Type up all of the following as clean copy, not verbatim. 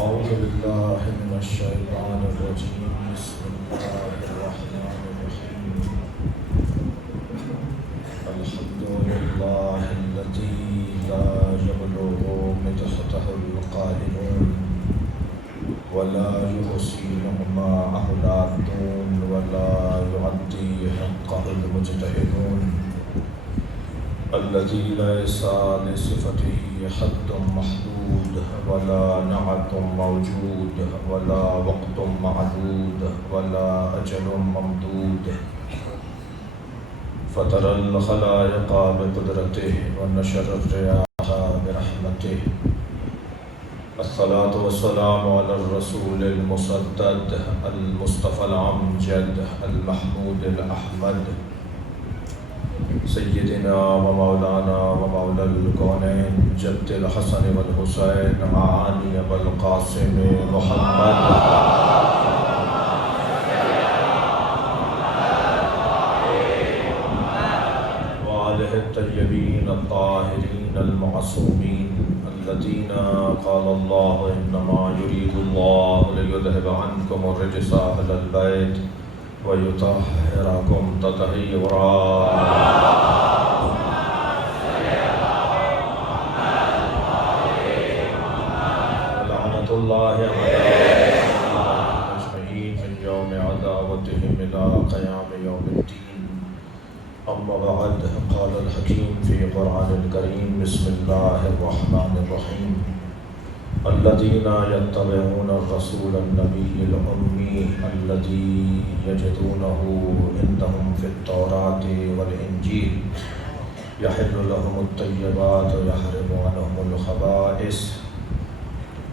أعوذ بالله من الشيطان الرجيم بسم الله الرحمن الرحيم الحمد لله الذي لا يبلغ مدحته القائلون ولا يحصي نعماءه العادون ولا يعدي حقه المجتهدون الذي ليس لصفته حد محدود ولا نعت موجود ولا وقت معدود ولا أجل ممدود فطر الخلائق بقدرته ونشر الرياح برحمته الصلاة والسلام على الرسول المسدد المصطفى الأمجد المحمود الأحمد سيدنا ومولانا ومولى الكونين جد الحسن والحسين معاني والقاسم محمد وآله الطيبين الطاهرين المعصومين الذين قال الله إنما يريد الله ليذهب عنكم الرجس أهل البيت ويطهركم تطهيرا لعنة الله عليهم أجمعين من يوم عداوتهم إلى قيام يوم الدين أما بعد قال الحكيم في قرآن الكريم بسم الله الرحمن الرحيم الذين يتبعون الرسول النبي الأمي الذي يجدونه عندهم في التوراة والإنجيل يحل لهم الطيبات ويحرم عنهم الخبائث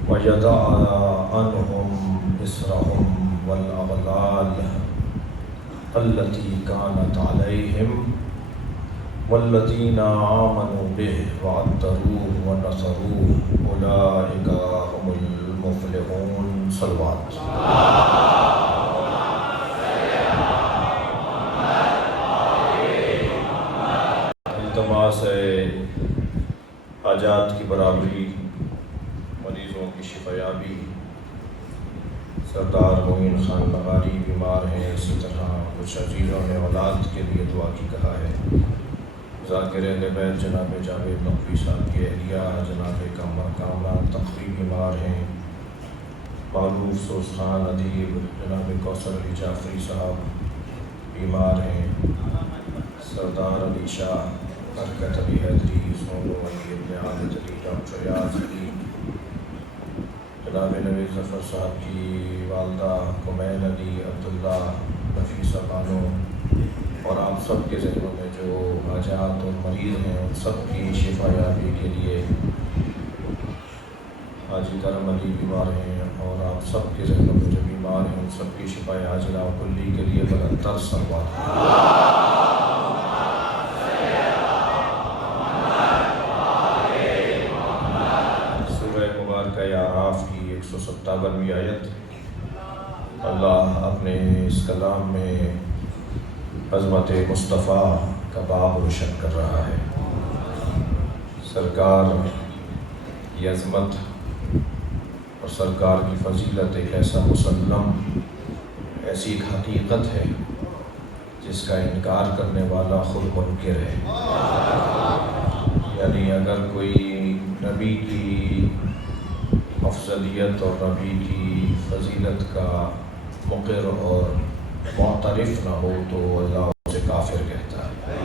ويضع عنهم إصرهم والأغلال التي كانت عليهم والذين آمنوا به وعذروه ونصروه أولئك هم المفلحون صلوات التماس حاجات کی برابری مریضوں کی شفایابی سردار معین خان لغاری بیمار ہیں اسی طرح کچھ عزیزوں نے اولاد کے لیے دعا کی کہا ہے ذاکر اہل بیت جناب جاوید نقوی صاحب کی اہلیہ جناب کامران تقوی بیمار ہیں معروف سوز خان ادیب جناب کوثر علی جعفری صاحب بیمار ہیں سردار علی شاہ برکت علی حیدری سونو علی ابن عابد علی ڈاکٹر ریاض علی جناب نوید ظفر صاحب کی والدہ کمیل علی عبداللہ نفیسہ بانو اور آپ سب کے ذہنوں میں جو حاجات اور مریض ہیں ان سب کی شفا یابی کے لیے حاجی کرم علی بیمار ہیں اور آپ سب کے ذہنوں میں جو بیمار ہیں ان سب کی شفا عاجلہ و کلی کے لیے بلندر صلوات سورہ مبارکہ اعراف کی 157ویں آیت اللہ اپنے اس کلام میں عظمت مصطفیٰ کا باب روشن کر رہا ہے سرکار کی عظمت اور سرکار کی فضیلت ایک ایسا مسلم ایسی ایک حقیقت ہے جس کا انکار کرنے والا خود منکر ہے یعنی اگر کوئی نبی کی افضلیت اور نبی کی فضیلت کا مقر اور معترف نہ ہو تو اللہ اسے کافر کہتا ہے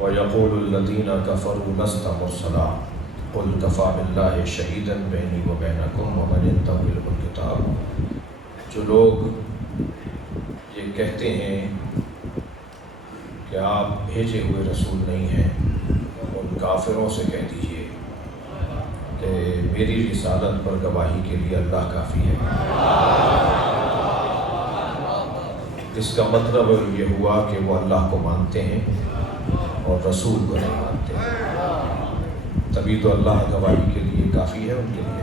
وَيَقُولُ الَّذِينَ كَفَرُوا لَسْتَ مُرْسَلًا قُلْ كَفَىٰ بِاللَّهِ شَهِيدًا بَيْنِي وَبَيْنَكُمْ وَمَنِ يَنْتَظِرُ الْكِتَابَ جو لوگ یہ کہتے ہیں کہ آپ بھیجے ہوئے رسول نہیں ہیں ان کافروں سے کہہ دیجئے کہ میری رسالت پر گواہی کے لیے اللہ کافی ہے اس کا مطلب یہ ہوا کہ وہ اللہ کو مانتے ہیں اور رسول کو نہیں مانتے تبھی تو اللہ گواہی کے لیے کافی ہے ان کے لیے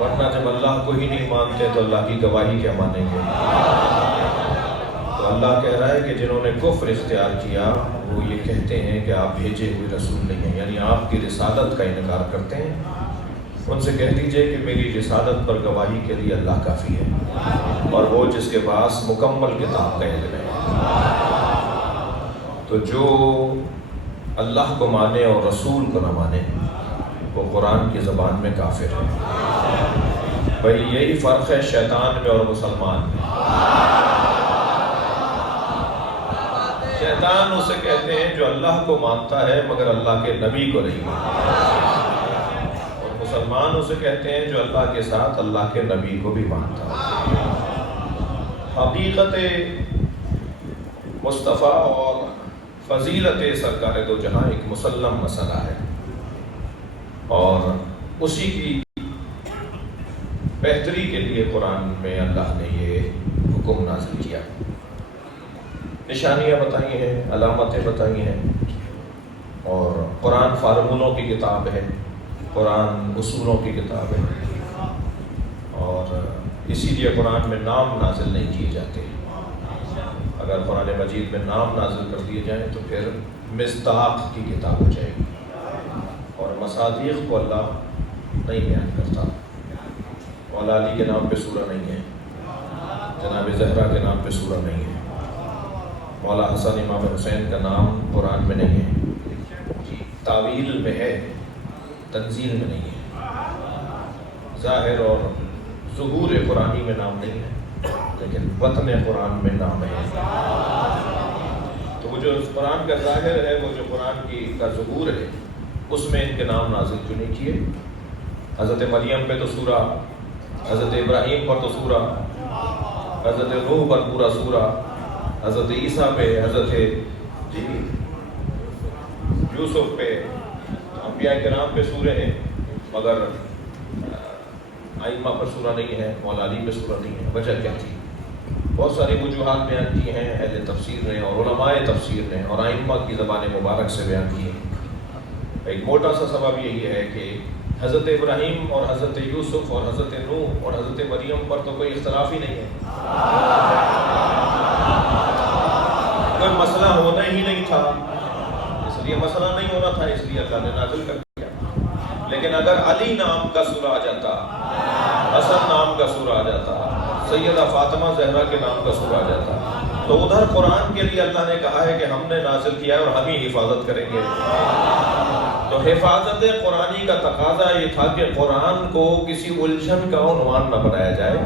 ورنہ جب اللہ کو ہی نہیں مانتے تو اللہ کی گواہی کیا مانیں گے تو اللہ کہہ رہا ہے کہ جنہوں نے کفر اختیار کیا وہ یہ کہتے ہیں کہ آپ بھیجے ہوئے رسول نہیں ہیں، یعنی آپ کی رسالت کا انکار کرتے ہیں۔ ان سے کہہ دیجئے کہ میری رسالت پر گواہی کے لیے اللہ کافی ہے، اور وہ جس کے پاس مکمل کتاب کا علم ہے۔ تو جو اللہ کو مانے اور رسول کو نہ مانے وہ قرآن کی زبان میں کافر ہے۔ بھئی یہی فرق ہے شیطان میں اور مسلمان میں۔ شیطان اسے کہتے ہیں جو اللہ کو مانتا ہے مگر اللہ کے نبی کو نہیں مانتا، اور مسلمان اسے کہتے ہیں جو اللہ کے ساتھ اللہ کے نبی کو بھی مانتا ہے۔ حقیقت مصطفیٰ اور فضیلت سرکار دو جہاں ایک مسلم مسئلہ ہے، اور اسی کی بہتری کے لیے قرآن میں اللہ نے یہ حکم نازل کیا، نشانیاں بتائی ہیں، علامتیں بتائی ہیں، اور قرآن فارمولوں کی کتاب ہے، قرآن اصولوں کی کتاب ہے، اور اسی لیے قرآن میں نام نازل نہیں کیے جاتے۔ اگر قرآن مجید میں نام نازل کر دیے جائیں تو پھر مصداق کی کتاب ہو جائے گی، اور مصادیق کو اللہ نہیں بیان کرتا۔ مولا علی کے نام پہ سورہ نہیں ہے، جناب زہرا کے نام پہ سورہ نہیں ہے، مولا حسن امام حسین کا نام قرآن میں نہیں ہے، تعویل میں ہے، تنزیل میں نہیں ہے، ظاہر اور ظہور قرآنی میں نام نہیں ہے، لیکن بطن قرآن میں نام ہے۔ تو وہ جو قرآن کا ظاہر ہے، وہ جو قرآن کا ظہور ہے، اس میں ان کے نام نازل کیوں نہیں کیے؟ حضرت مریم پہ تو سورہ، حضرت ابراہیم پر تو سورہ، حضرت نوح پر پورا سورہ، حضرت عیسیٰ پہ، حضرت یوسف پہ، انبیاء کرام پہ سورہ ہیں، مگر ائمہ پر سورہ نہیں ہے، مولا علی پہ سورہ نہیں ہے۔ وجہ کیا تھی؟ بہت ساری وجوہات بیان کی ہیں اہل تفسیر نے اور علماء تفسیر نے اور ائمہ کی زبان مبارک سے بیان کی ہیں۔ ایک موٹا سا سبب یہی ہے کہ حضرت ابراہیم اور حضرت یوسف اور حضرت نوح اور حضرت مریم پر تو کوئی اختلاف ہی نہیں ہے، کوئی مسئلہ ہونا ہی نہیں تھا، اس لیے مسئلہ نہیں ہونا تھا، اس لیے اللہ نے نازل کر دیا۔ لیکن اگر علی نام کا سورہ آ جاتا، حسن نام کا سورہ آ جاتا، سیدہ فاطمہ زہرا کے نام کا سورہ آ جاتا، تو ادھر قرآن کے لیے اللہ نے کہا ہے کہ ہم نے نازل کیا ہے اور ہم ہی حفاظت کریں گے۔ تو حفاظت قرآنی کا تقاضا یہ تھا کہ قرآن کو کسی الجھن کا عنوان نہ بنایا جائے۔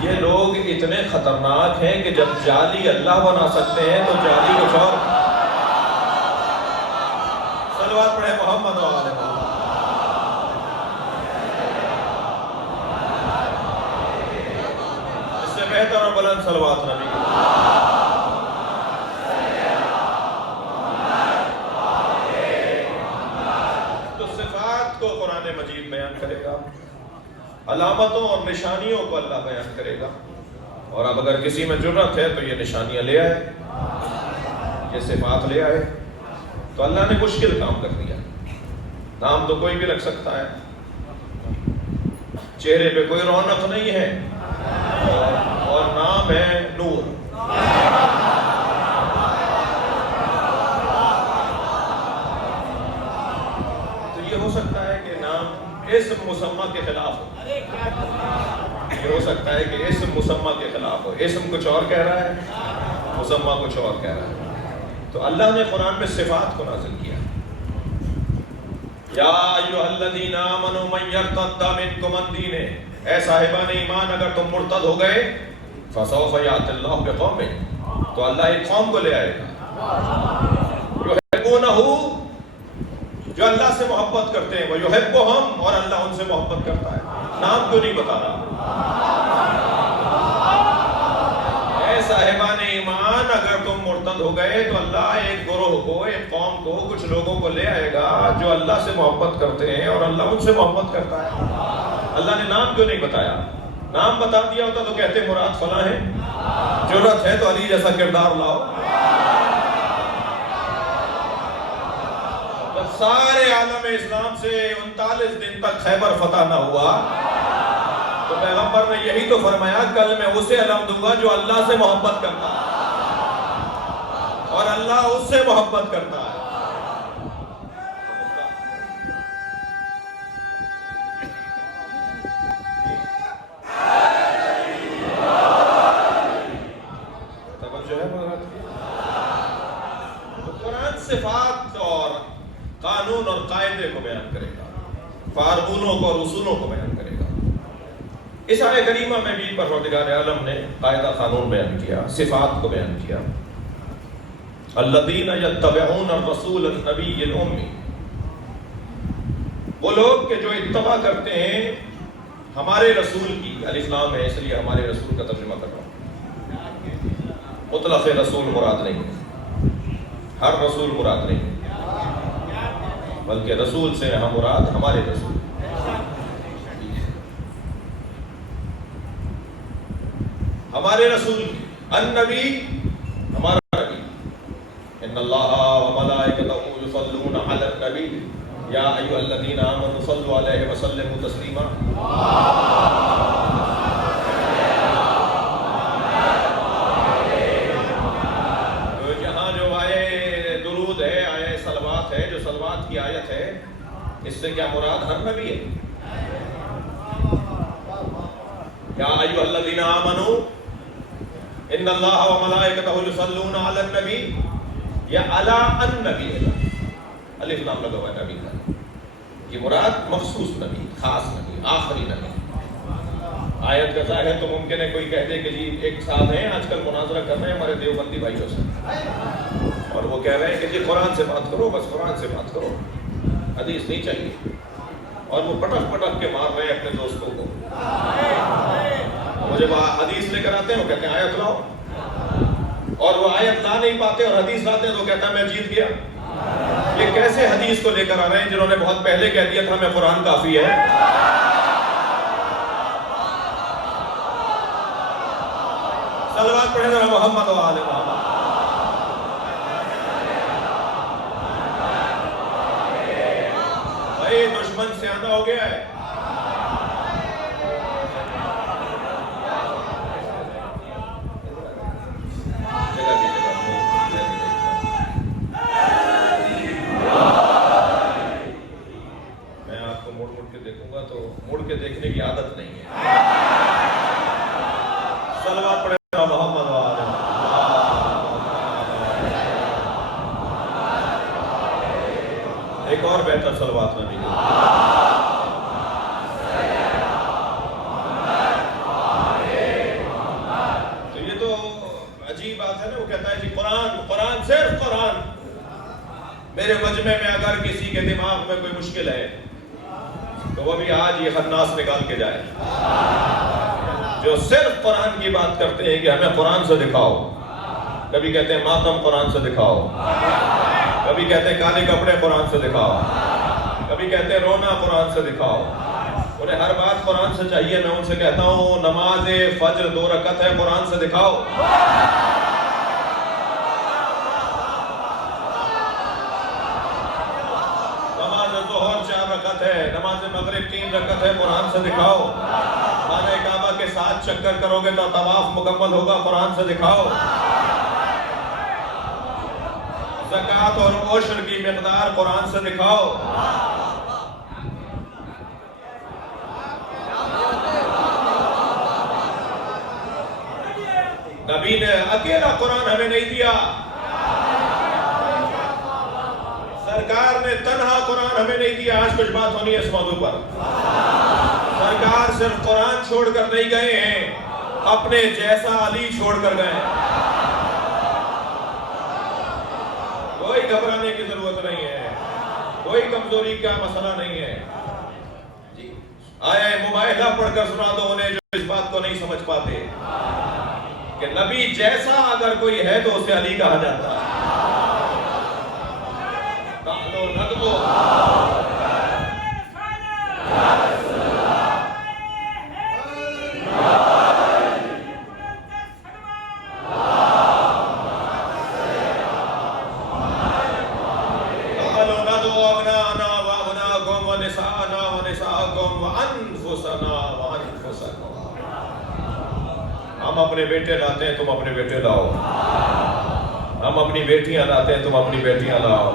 یہ لوگ اتنے خطرناک ہیں کہ جب جعلی اللہ بنا سکتے ہیں تو جعلی کچھ اور۔ صلوات پڑھیں محمد و آل محمد۔ اس سے بہتر اور بلند صلوات نبی کی۔ قرآن مجید بیان کرے گا، علامتوں اور نشانیوں کو اللہ بیان کرے گا، اور اب اگر کسی میں جرت ہے تو یہ نشانیاں لے آئے، یہ صفات لے آئے، تو اللہ نے مشکل کام کر دیا۔ نام تو کوئی بھی رکھ سکتا ہے، چہرے پہ کوئی رونق نہیں ہے، اور نام ہے نور۔ ہو سکتا ہے کہ نام اسم مسمى کے خلاف ہو، یہ ہو سکتا ہے کہ اسم مسمى کے خلاف ہو، اسم کچھ اور کہہ رہا ہے، مسمى کچھ اور کہہ رہا ہے۔ تو اللہ نے قرآن میں صفات کو نازل کیا۔ یا ایھا الذین آمنوا من یرتد منکم عن دینہ، اے صاحبان ایمان اگر تم مرتد ہو گئے، فسوف یأتی اللہ بقوم، تو اللہ ایک قوم کو لے آئے گا، یحبونہ، جو اللہ سے محبت کرتے ہیں، وَيُحِبُّهُمْ، اور اللہ ان سے محبت کرتا ہے۔ نام کیوں نہیں بتا رہا؟ اے صاحبان ایمان اگر تم مرتد ہو گئے تو اللہ ایک گروہ کو، ایک قوم کو، کچھ لوگوں کو لے آئے گا جو اللہ سے محبت کرتے ہیں اور اللہ ان سے محبت کرتا ہے۔ اللہ نے نام کیوں نہیں بتایا؟ نام بتا دیا ہوتا تو کہتے مراد فلاں ہے، جرت ہے تو علی جیسا کردار لاؤ۔ سارے عالم اسلام سے 39 دن تک خیبر فتح نہ ہوا تو پیغمبر نے یہی تو فرمایا، کل میں اسے علم دوں گا جو اللہ سے محبت کرتا ہے۔ اور اللہ اس سے محبت کرتا ہے. قرآن صفات اور قانون اور قاعدے کو بیان کرے گا، فارمولوں کو اور اصولوں کو بیان کرے گا. اس آیت کریمہ میں بھی پروردگار عالم نے قاعدہ قانون بیان کیا، صفات کو بیان کیا. الذین یتبعون الرسول النبی الامی، وہ لوگ کہ جو اتباع کرتے ہیں ہمارے رسول کی. الف لام ہے اس لیے ہمارے رسول کا ترجمہ کر رہا ہوں. مطلق رسول مراد نہیں ہے، ہر رسول مراد نہیں ہے، بلکہ رسول سے ہم مراد ہمارے رسول. ہمارے رسول النبی، ہمارا نبی. ان اللہ وملائکتہ یصلون علی النبی یا ایھا الذین آمنوا صلوا علیہ وسلموا تسلیما. کی آیت ہے، اس سے کیا مراد ہر نبی ہے. یا ایھا الذین آمنوا ان اللہ وملائکتہ یصلون علی النبی یا علی النبی، الف لام لگا ہوا ہے نبی کا. یہ مراد مخصوص نبی، خاص نبی، آخری نبی. آیت کا ظاہر ہے تو ممکن ہے کوئی کہہ دے کہ جی ایک صاحب ہیں آج کل مناظرہ کر رہے ہیں ہمارے دیوبندی بھائیوں سے، اور وہ کہہ رہے ہیں کہ جی قرآن سے بات کرو، بس قرآن سے بات کرو، حدیث نہیں چاہیے. اور وہ پٹک پٹک کے مار رہے ہیں اپنے دوستوں کو. وہ جب حدیث لے کر آتے ہیں وہ کہتے ہیں آیت لاؤ، اور وہ آیت لا نہیں پاتے اور حدیث لاتے ہیں تو کہتا ہے میں جیت گیا. یہ کیسے حدیث کو لے کر آ رہے ہیں جنہوں نے بہت پہلے کہہ دیا تھا میں قرآن کافی ہے. صلوات پڑھیں ذرا محمد و آل محمد. بھائی دشمن سیاںہ ہو گیا ہے. میں آپ کو مڑ مڑ کے دیکھوں گا تو مڑ کے دیکھنے کی عادت نہیں ہے. صلوات پڑھیں محمد و آل محمد. ایک اور بہتر صلوات میں بھی تو یہ تو عجیب بات ہے نا. وہ کہتا ہے جی قرآن صرف قرآن. میرے مجمع میں اگر کسی کے دماغ میں کوئی مشکل ہے تو وہ بھی آج یہ خناس نکال کے جائے جو صرف قرآن کی بات کرتے ہیں کہ ہمیں قرآن سے دکھاؤ. کبھی کہتے ہیں ماتم قرآن سے دکھاؤ، کبھی کہتے ہیں کالے کپڑے قرآن سے دکھاؤ، کبھی کہتے ہیں رونا قرآن سے دکھاؤ. انہیں ہر بات قرآن سے چاہیے. میں ان سے کہتا ہوں نماز فجر 2 رکعت ہے قرآن سے دکھاؤ. نماز ظہر 4 رکعت ہے، نماز مغرب 3 رکعت ہے قرآن سے دکھاؤ. خانہ کعبہ کے 7 چکر کرو گے تو طواف مکمل ہوگا قرآن سے دکھاؤ. زکوٰۃ اور عشر کی مقدار قرآن سے دکھاؤ. نبی نے اکیلا قرآن ہمیں نہیں دیا، سرکار نے تنہا قرآن ہمیں نہیں دیا. آج کچھ بات ہونی ہے اس موضوع پر. سرکار صرف قرآن چھوڑ کر نہیں گئے ہیں، اپنے جیسا علی چھوڑ کر گئے ہیں. کوئی گھبرانے کی ضرورت نہیں ہے، کوئی کمزوری کا مسئلہ نہیں ہے. جی آیہ مباہلہ پڑھ کر سنا دو انہیں جو اس بات کو نہیں سمجھ پاتے کہ نبی جیسا اگر کوئی ہے تو اسے علی کہا جاتا ہے. ہم اپنے بیٹے لاتے ہیں، تم اپنے بیٹے لاؤ. ہم اپنی بیٹیاں لاتے ہیں، تم اپنی بیٹیاں لاؤ،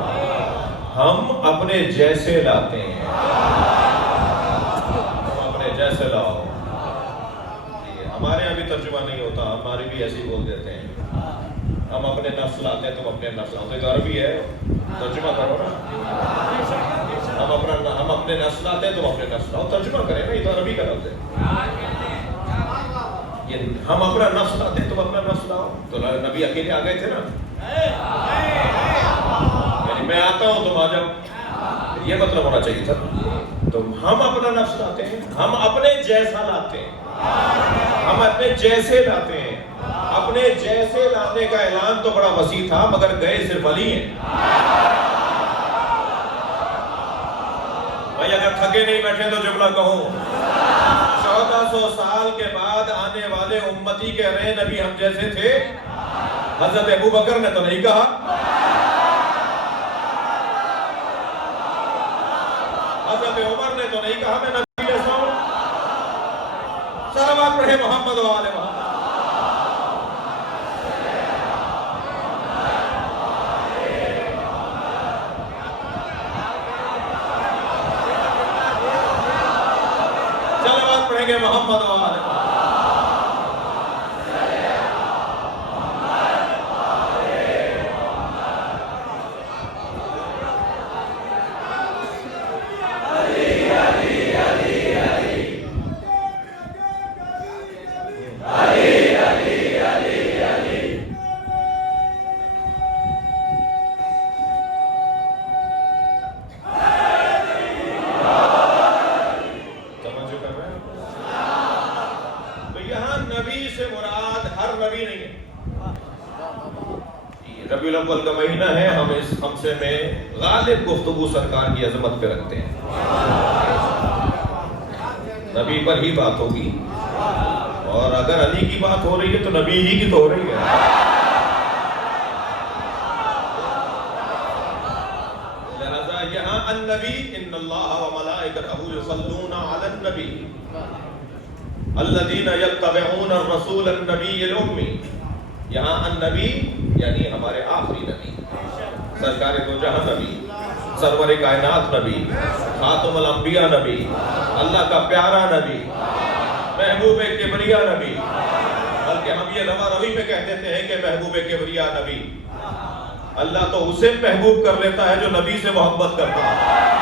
ہم اپنے جیسے لاتے ہیں، تم اپنے جیسے لاؤ۔ ہمارے یہاں بھی ترجمہ نہیں ہوتا، ہماری بھی ایسے ہی بول دیتے ہیں، ہم اپنے نفس لاتے ہیں، تم اپنے نفس لاؤ۔ تو عربی ہے، ترجمہ کرو نا۔ ہم اپنے نفس لاتے ہیں، تم اپنے نفس لاؤ، ترجمہ کریں نا، یہ تو عربی کا لفظ ہے۔ ہم اپنا نفس لاتے ہیں، تم اپنا نفس لاؤ۔ تو نبی اکیلے آ گئے تھے نا، یعنی میں آتا ہوں تم آ جاؤ، یہ مطلب ہونا چاہیے تھا۔ تو ہم اپنا نفس لاتے ہیں، ہم اپنے جیسا لاتے ہیں، ہم اپنے جیسے لاتے ہیں۔ اپنے جیسے لانے کا اعلان تو بڑا وسیع تھا، مگر گئے صرف علی ہیں۔ بھائی اگر تھکے نہیں بیٹھے تو جملہ کہوں، 1400 سال کے بعد آنے والے امتی کہہ رہے ہیں نبی ہم جیسے تھے۔ حضرت ابو بکر نے تو نہیں کہا، حضرت عمر نے تو نہیں کہا میں نبی جیسا ہوں۔ صلوات پڑھے محمد و آل محمد۔ صلوات پڑھیں گے محمد و آل محمد۔ ربیع الاول کا مہینہ ہے، ہم اس خمسے میں غالب گفتگو سرکار کی عظمت پہ رکھتے ہیں، نبی پر ہی بات ہوگی، اور اگر علی کی بات ہو رہی ہے تو نبی ہی کی تو ہو رہی ہے۔ لہذا یہاں النبی ان اللہ و ملائکتہ یصلون علی النبی الذین یتبعون الرسول النبی الامی، یہاں النبی یعنی ہمارے آخری نبی، سرکار دو جہاں نبی، سرور کائنات نبی، خاتم الانبیاء نبی، اللہ کا پیارا نبی، محبوب کبریا نبی، بلکہ ہم یہ روا روی میں کہہ دیتے ہیں کہ محبوب کبریا نبی۔ اللہ تو اسے محبوب کر لیتا ہے جو نبی سے محبت کرتا ہے۔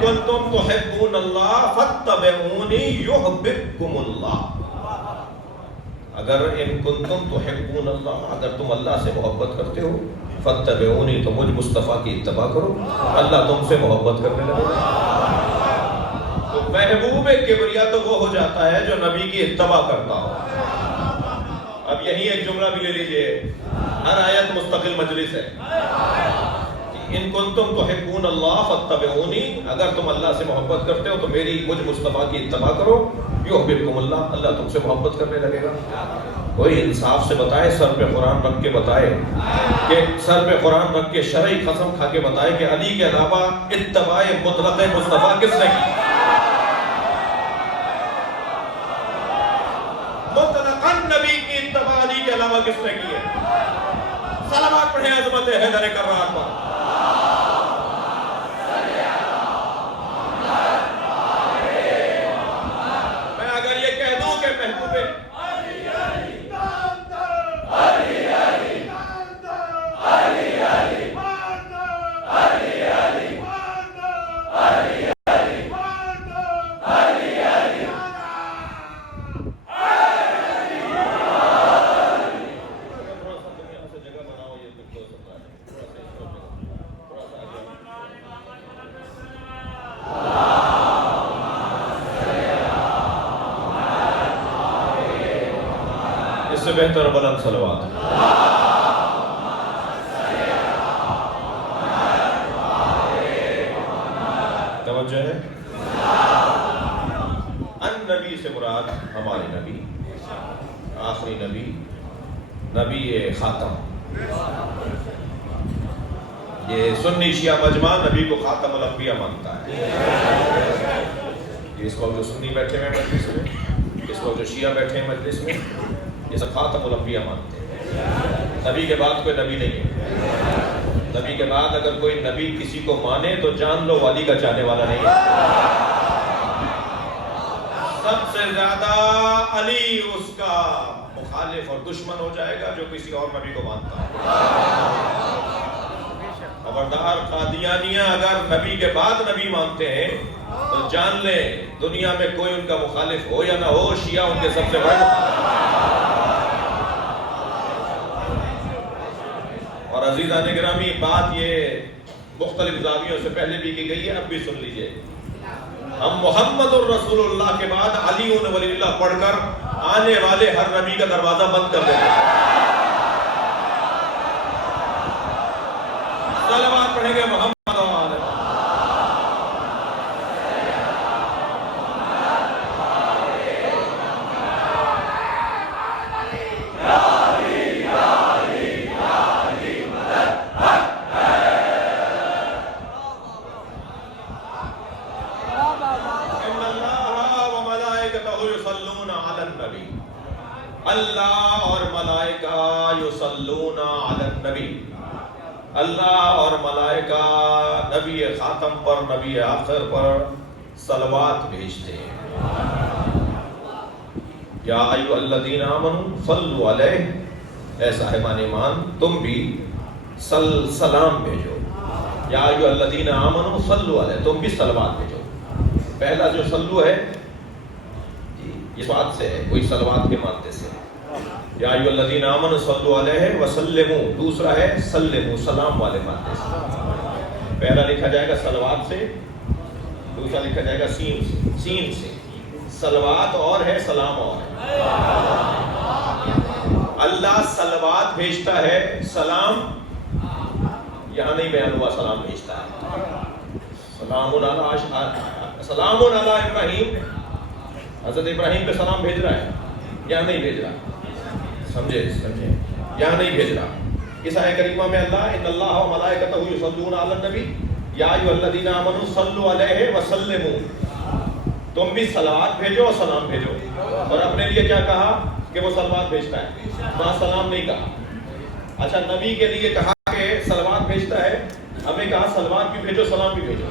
کنتم تحبون اللہ فاتبعونی یحببکم اللہ۔ اگر ان کنتم تحبون اللہ، اگر تم اللہ سے محبت کرتے ہو، فاتبعونی تو مجھ مصطفیٰ کی اتباع کرو، اللہ تم سے محبت کرنے لگے۔ تو محبوب کبریا تو وہ ہو جاتا ہے جو نبی کی اتباع کرتا ہو۔ اب یہی ایک جملہ بھی لے لیجئے، ہر آیت مستقل مجلس ہے۔ ان کنتم تحبون اللہ فاتبعونی، اگر تم اللہ سے محبت کرتے ہو تو میری مجھ مصطفیٰ کی اتباع کرو، یحببکم اللہ، اللہ تم سے محبت کرنے لگے گا۔ کوئی انصاف سے بتائے، سر پہ قرآن رکھ کے بتائے، کہ سر پہ قرآن رکھ کے شرعی قسم کھا کے بتائے کہ علی کے علاوہ اتباع مطلق مصطفیٰ کس نے کی؟ مطلقاً نبی کی اتباع علی کے علاوہ کس نے کی ہے؟ صلوات پڑھیں عظمت حیدر کرار پر۔ اس سے بہتر بلند صلوات۔ سے مراد ہمارے نبی، آخری نبی، نبی خاتم. یہ سنی شیعہ مجمع نبی کو خاتم الانبیاء مانتا ہے. اس وقت جو سنی بیٹھے ہیں مجلس میں، اس وقت جو شیعہ بیٹھے ہیں مجلس میں، یہ سب خاتم الانبیاء مانتے ہیں. نبی کے بعد کوئی نبی نہیں ہے. نبی کے بعد اگر کوئی نبی کسی کو مانے تو جان لو والی کا چاہنے والا نہیں ہے. سب سے زیادہ علی اس کا مخالف اور دشمن ہو جائے گا جو کسی اور نبی کو مانتا ہے. خبردار قادیانیہ اگر نبی کے بعد نبی مانتے ہیں تو جان لیں دنیا میں کوئی ان کا مخالف ہو یا نہ ہو، شیعہ ان کے سب سے بڑے. اور عزیزان گرامی، بات یہ مختلف زاویوں سے پہلے بھی کی گئی ہے، اب بھی سن لیجئے. ہم محمد الرسول اللہ کے بعد علی ولی اللہ پڑھ کر آنے والے ہر نبی کا دروازہ بند کر دیتے ہیں. صلوات پڑھیں گے محمد و آل اللہ اور ملائکہ یصلون علی النبی. اللہ اور ملائکہ نبی خاتم پر، نبی آخر پر صلوات بھیجتے ہیں. یا ایھا الذین آمنوا صلوا علیہ، اے صاحبان ایمان تم بھی سلام بھیجو. یا ایھا الذین آمنوا صلوا علیہ، تم بھی صلوات بھیجو. پہلا جو صلو ہے اس بات سے ہے، کوئی صلوات کے مانتے سے. یا ایھا الذین آمنوا صلوا علیہ وسلموا، دوسرا ہے سلموا، سلام والے مانتے سے. پہلا لکھا جائے گا صلوات سے، دوسرا لکھا جائے گا سین سے. صلوات اور ہے، سلام اور ہے. اللہ صلوات بھیجتا ہے، سلام یہاں نہیں بیان ہوا، سلام بھیجتا ہے. سلام علی ابراہیم، حضرت ابراہیم پہ سلام بھیج رہا ہے، یہاں نہیں بھیج رہا. سمجھے یہاں نہیں بھیج رہا. اس آیت کریمہ میں اللہ ان اللہ و ملائکتہ یصلون علی النبی یا ایھا الذین آمنوا صلوا علیہ وسلموا، تم بھی صلوات بھیجو اور سلام بھیجو. اور اپنے لیے کیا کہا کہ وہ صلوات بھیجتا ہے، وہاں سلام نہیں کہا. اچھا نبی کے لیے کہا کہ صلوات بھیجتا ہے، ہمیں کہا صلوات بھی بھیجو سلام بھی بھیجو.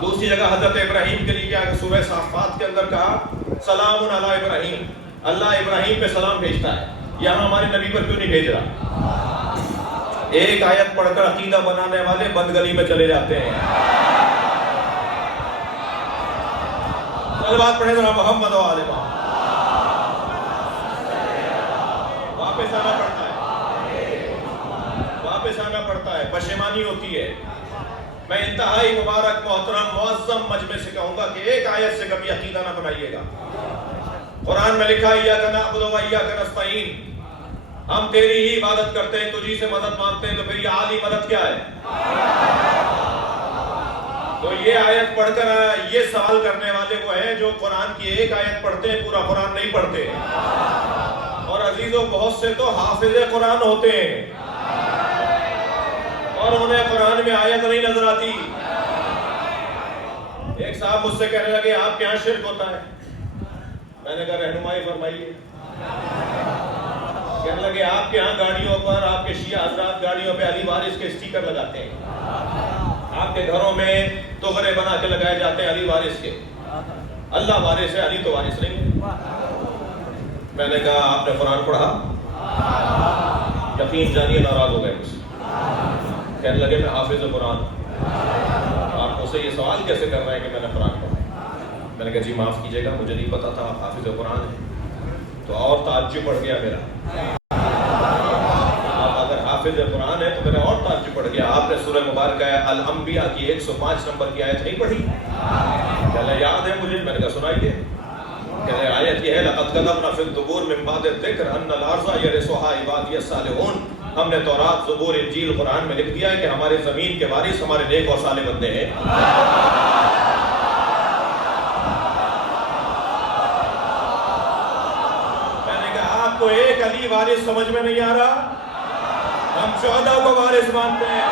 دوسری جگہ حضرت ابراہیم کے لیے کیا سورہ صافات کے اندر کہا سلام علی ابراہیم، اللہ ابراہیم پہ سلام بھیجتا ہے. یہاں ہمارے نبی پر کیوں نہیں بھیج رہا؟ ایک آیت پڑھ کر عقیدہ بنانے والے بند گلی میں چلے جاتے ہیں. صلوات پڑھیں ذرا محمد و آل محمد. واپس آنا پڑتا ہے، واپس آنا پڑتا ہے، پشیمانی ہوتی ہے. میں انتہائی مبارک محترم معظم مجمع سے کہوں گا کہ ایک آیت سے کبھی عقیدہ نہ بنائیے گا. قرآن میں لکھا ایاک نعبد و ایاک نستعین، ہم تیری ہی عبادت کرتے ہیں، تجھی سے مدد مانگتے ہیں. تو پھر یہ عالی مدد کیا ہے؟ تو یہ آیت پڑھ کر یہ سوال کرنے والے وہ ہیں جو قرآن کی ایک آیت پڑھتے ہیں، پورا قرآن نہیں پڑھتے. اور عزیزوں بہت سے تو حافظ قرآن ہوتے ہیں اور انہیں قرآن میں آیت نہیں نظر آتی. ایک صاحب مجھ سے کہنے لگے آپ کے یہاں شرک ہوتا ہے. میں نے کہا رہنمائی فرمائیے. کہنے لگے آپ کے ہاں گاڑیوں پر، آپ کے شیعہ حضرات گاڑیوں پہ علی وارث کے اسٹیکر لگاتے ہیں، آپ کے گھروں میں تغرے بنا کے لگائے جاتے ہیں علی وارث کے. اللہ وارث ہے، علی تو وارث نہیں. میں نے کہا آپ نے قرآن پڑھا؟ یقین جانیے ناراض ہو گئے مجھ سے. کہنے لگے میں حافظ قرآن. آپ مجھ سے یہ سوال کیسے کر رہے ہیں کہ میں نے قرآن پڑھا؟ میں نے کہا جی معاف کیجیے گا، مجھے نہیں پتا تھا آپ حافظ قرآن ہیں. تو اور تعجب بڑھ گیا میرا. آپ اگر حافظ قرآن ہے تو میرا اور تعجب بڑھ گیا. آپ نے سورہ مبارکہ الانبیاء کی 105 نمبر کی آیت نہیں پڑھی؟ کہنے یاد ہے مجھے. میں نے کہا سنائیے. کہنے آیت یہ ہے لقد كتبنا في الزبور من بعد الذکر ان الارض يرثها عبادی الصالحون. ہم نے تورات، زبور، انجیل، قرآن میں لکھ دیا ہے کہ ہمارے زمین کے وارث ہمارے نیک اور صالح بندے ہیں. علی وارث سمجھ میں نہیں آ رہا؟ ہم شہداء کو وارث مانتے ہیں.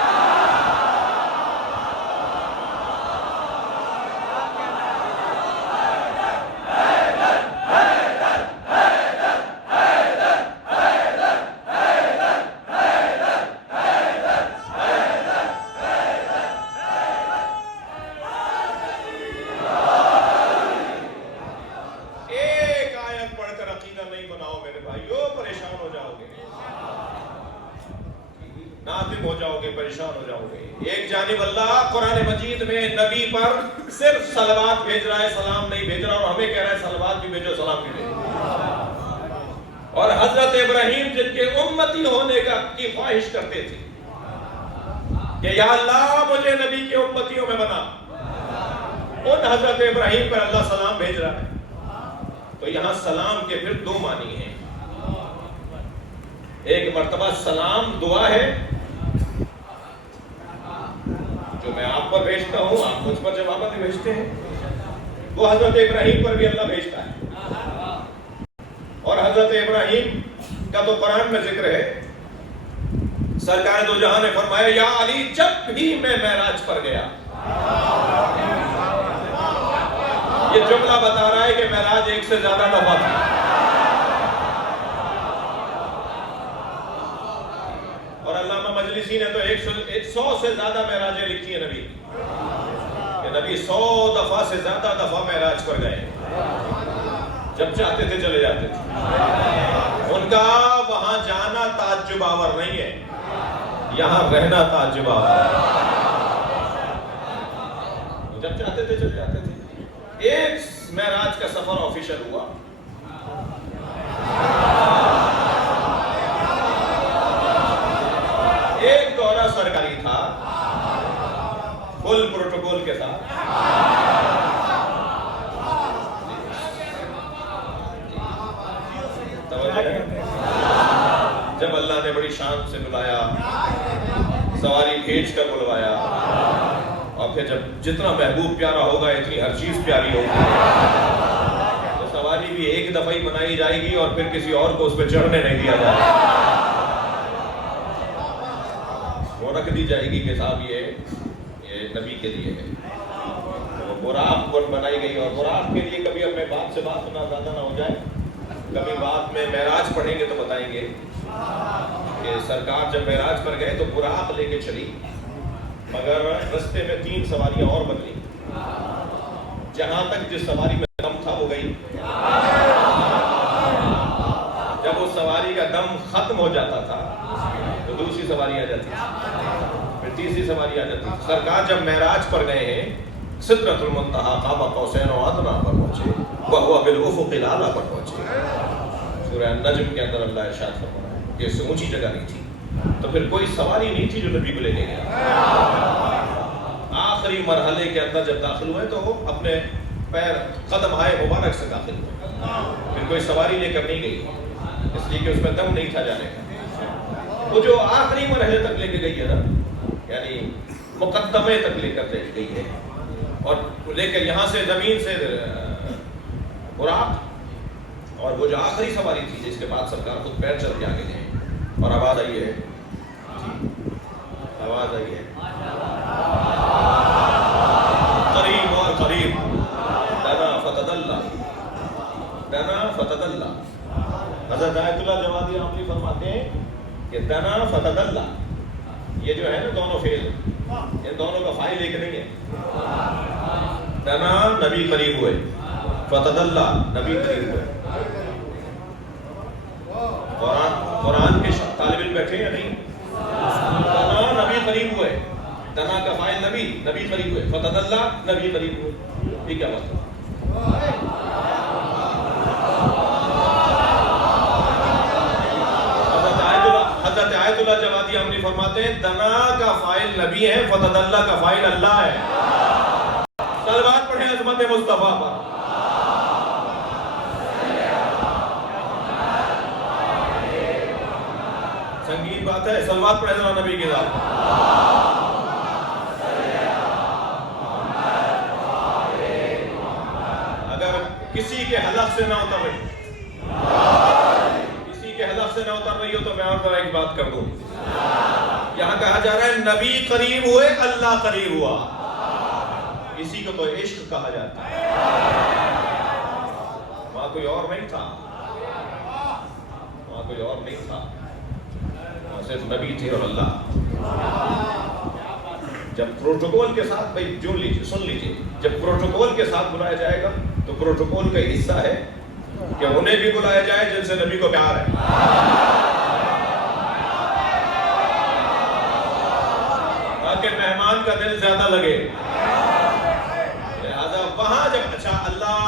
ہو جاؤ گے، پریشان ہو جاؤ گے. ایک جانب اللہ قرآن مجید میں نبی پر صرف صلوات بھیج رہا ہے، سلام نہیں بھیج رہا، اور ہمیں کہہ رہا ہے صلوات بھی بھیجو، سلام بھی بھیجو. اور حضرت ابراہیم جن کے امتی ہونے کی خواہش کرتے تھے کہ یا اللہ مجھے نبی کے امتیوں میں بنا، ان حضرت ابراہیم پر اللہ سلام بھیج رہا ہے. تو یہاں سلام کے پھر دو معنی ہیں. ایک مرتبہ سلام دعا ہے جو میں آپ پر بھیجتا ہوں، آپ مجھ پر جوابات بھیجتے ہیں، وہ حضرت ابراہیم پر بھی اللہ بھیجتا ہے. اور حضرت ابراہیم کا تو قرآن میں ذکر ہے، سرکار دو جہاں نے فرمایا یا علی جب بھی میں معراج پر گیا. یہ جملہ بتا رہا ہے کہ معراج ایک سے زیادہ دفعہ تھا. اور علامہ مجلسی نے تو 100 سے زیادہ معراجیں لکھی ہیں نبی کہ نبی 100 دفعہ سے زیادہ دفعہ معراج پر گئے، جب چاہتے تھے چلے جاتے تھے. ان کا وہاں جانا تعجب آور نہیں ہے، یہاں رہنا تعجب آور ہے. جب چاہتے تھے چلے جاتے تھے. ایک معراج کا سفر آفیشل ہوا، ایک دورہ سرکاری تھا فل پروٹوکول کے ساتھ. جب اللہ نے بڑی شان سے بلایا، سواری بھیج کر بلوایا، اور پھر جب جتنا محبوب پیارا ہوگا اتنی ہر چیز پیاری ہوگی، تو سواری بھی ایک دفعہ ہی بنائی جائے گی اور پھر کسی اور کو اس پہ چڑھنے نہیں دیا جائے گا. وہ رکھ دی جائے گی کہ صاحب یہ نبی کے لیے ہے. تو براق بنائی گئی، اور براق کے لیے کبھی اپنے باپ سے بات نہ زیادہ نہ ہو جائے، کبھی بعد میں معراج پڑھیں گے تو بتائیں گے کہ سرکار جب معراج پر گئے تو براق لے کے چلی، مگر رستے میں 3 سواریاں اور بدلی. جہاں تک جس سواری میں دم تھا وہ گئی. جب اس سواری کا دم ختم ہو جاتا تھا تو دوسری سواری آ جاتی تھی، پھر تیسری سواری آ جاتی تھی. سرکار جب معراج پر گئے ہیں، سدرۃ المنتہا قاب قوسین و ادنیٰ پر پہنچے، وَهُوَ بِالْأُفُقِ الْأَعْلَىٰ پر پہنچے. سورہ النجم کے اندر اللہ ارشاد فرمایا کہ اس سے اونچی جگہ نہیں تھی، تو پھر کوئی سواری نہیں تھی جو نبی کو لے کے گیا. آخری مرحلے کے اندر جب داخل ہوئے تو اپنے پیر قدم آئے مبارک سے داخل ہوئے، پھر کوئی سواری لے کر نہیں گئی، اس لیے کہ اس میں دم نہیں تھا جانے کا. وہ جو آخری مرحلے تک لے کے گئی ہے نا، یعنی مقدمے تک لے کر گئی ہے، اور لے کر یہاں سے زمین سے براق، اور وہ جو آخری سواری تھی جس کے بعد سرکار خود پیر چل کے آگے گئے. اور آواز آئی ہے، آواز آئی ہے، قریب اور قریب، دنا فتدلہ، دنا فتدلہ. حضرت آیت اللہ جوادی رحمۃ فرماتے ہیں کہ دنا فتدلہ، یہ جو ہے نا دونوں فعل، ان دونوں کا فاعل ایک نہیں ہے. دنا نبی قریب ہوئے، فتدلہ نبی قریب ہوئے. قرآن کے طالب علم بیٹھے یا نہیں؟ دنا نبی قریب ہوئے، دنا کا فاعل نبی، نبی قریب ہوئے، فتدلہ نبی قریب ہوئے. یہ کیا بات ہے؟ حضرت آیت اللہ جوادی ہماری فرماتے ہیں دنا کا فاعل نبی ہے، فتدلہ کا فاعل اللہ ہے. صلوات پڑھیں عظمت مصطفیٰ پر. سنگین بات ہے، صلوات پڑھیں ذرا نبی کے ذات. اگر کسی کے حلق سے نہ اترے، کسی کے حلق ساتھ سے نہ اتر رہی ہو تو میں اور ذرا ایک بات کر دوں. یہاں کہا جا رہا ہے نبی قریب ہوئے اللہ قریب ہوا. اسی کو تو عشق کہا جاتا ہے. وہاں کوئی اور نہیں تھا, وہاں کوئی اور نہیں تھا, وہاں صرف نبی تھے اور اللہ. جب پروٹوکول کے ساتھ, بھائی جو لیجیے سن لیجیے, جب پروٹوکول کے ساتھ بلایا جائے گا تو پروٹوکول کا حصہ ہے کہ انہیں بھی بلایا جائے جن سے نبی کو پیار ہے. تاکہ مہمان کا دل زیادہ لگے. لہذا وہاں جب اچھا اللہ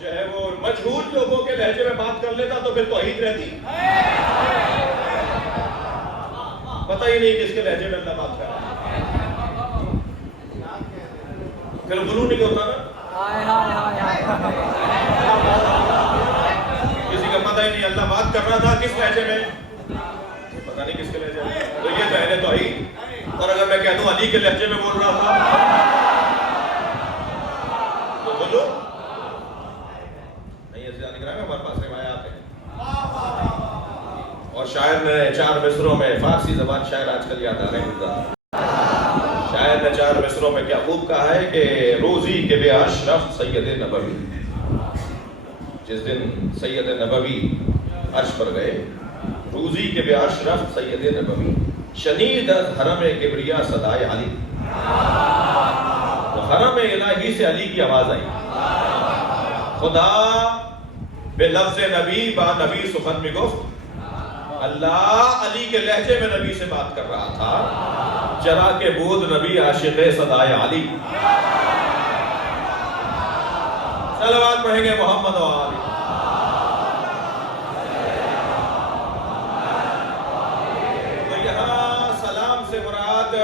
جو ہے وہ مجہول لوگوں کے لہجے میں بات کر لیتا تو پھر توحید رہتی. پتہ ہی نہیں کس کے لہجے میں اللہ بات کر رہا ہے, پھر غلو نہیں ہوتا نا. کسی کا پتہ ہی نہیں اللہ بات کر رہا تھا کس لہجے میں, پتہ نہیں کس کے لہجے میں. تو یہ تو اہل توحید. اور اگر میں کہہ دوں علی کے لہجے میں بول رہا تھا تو بولو نہیں, ایسے نکلا ہے ہمارے پاس روایات ہیں. اور شاعر نے 4 مصروں میں, فارسی زبان شاعر آج کل یاد آ رہے ہیں, شاعر نے 4 مصروں میں کیا خوب کہا ہے کہ روزی کے بے اشرف سید نبوی. جس دن سید نبوی عرش پر گئے, روزی کے بے اشرف سید نبوی, شنید از حرم کبریا صدائے علی. تو حرم الہی سے علی کی آواز آئی. خدا بے لفظ نبی با نبی سخن میں گفت. اللہ علی کے لہجے میں نبی سے بات کر رہا تھا. چرا کے بود نبی عاشق صدائے علی. صلوات پڑھیں گے محمد و علی. تو یہاں سلام سے مراد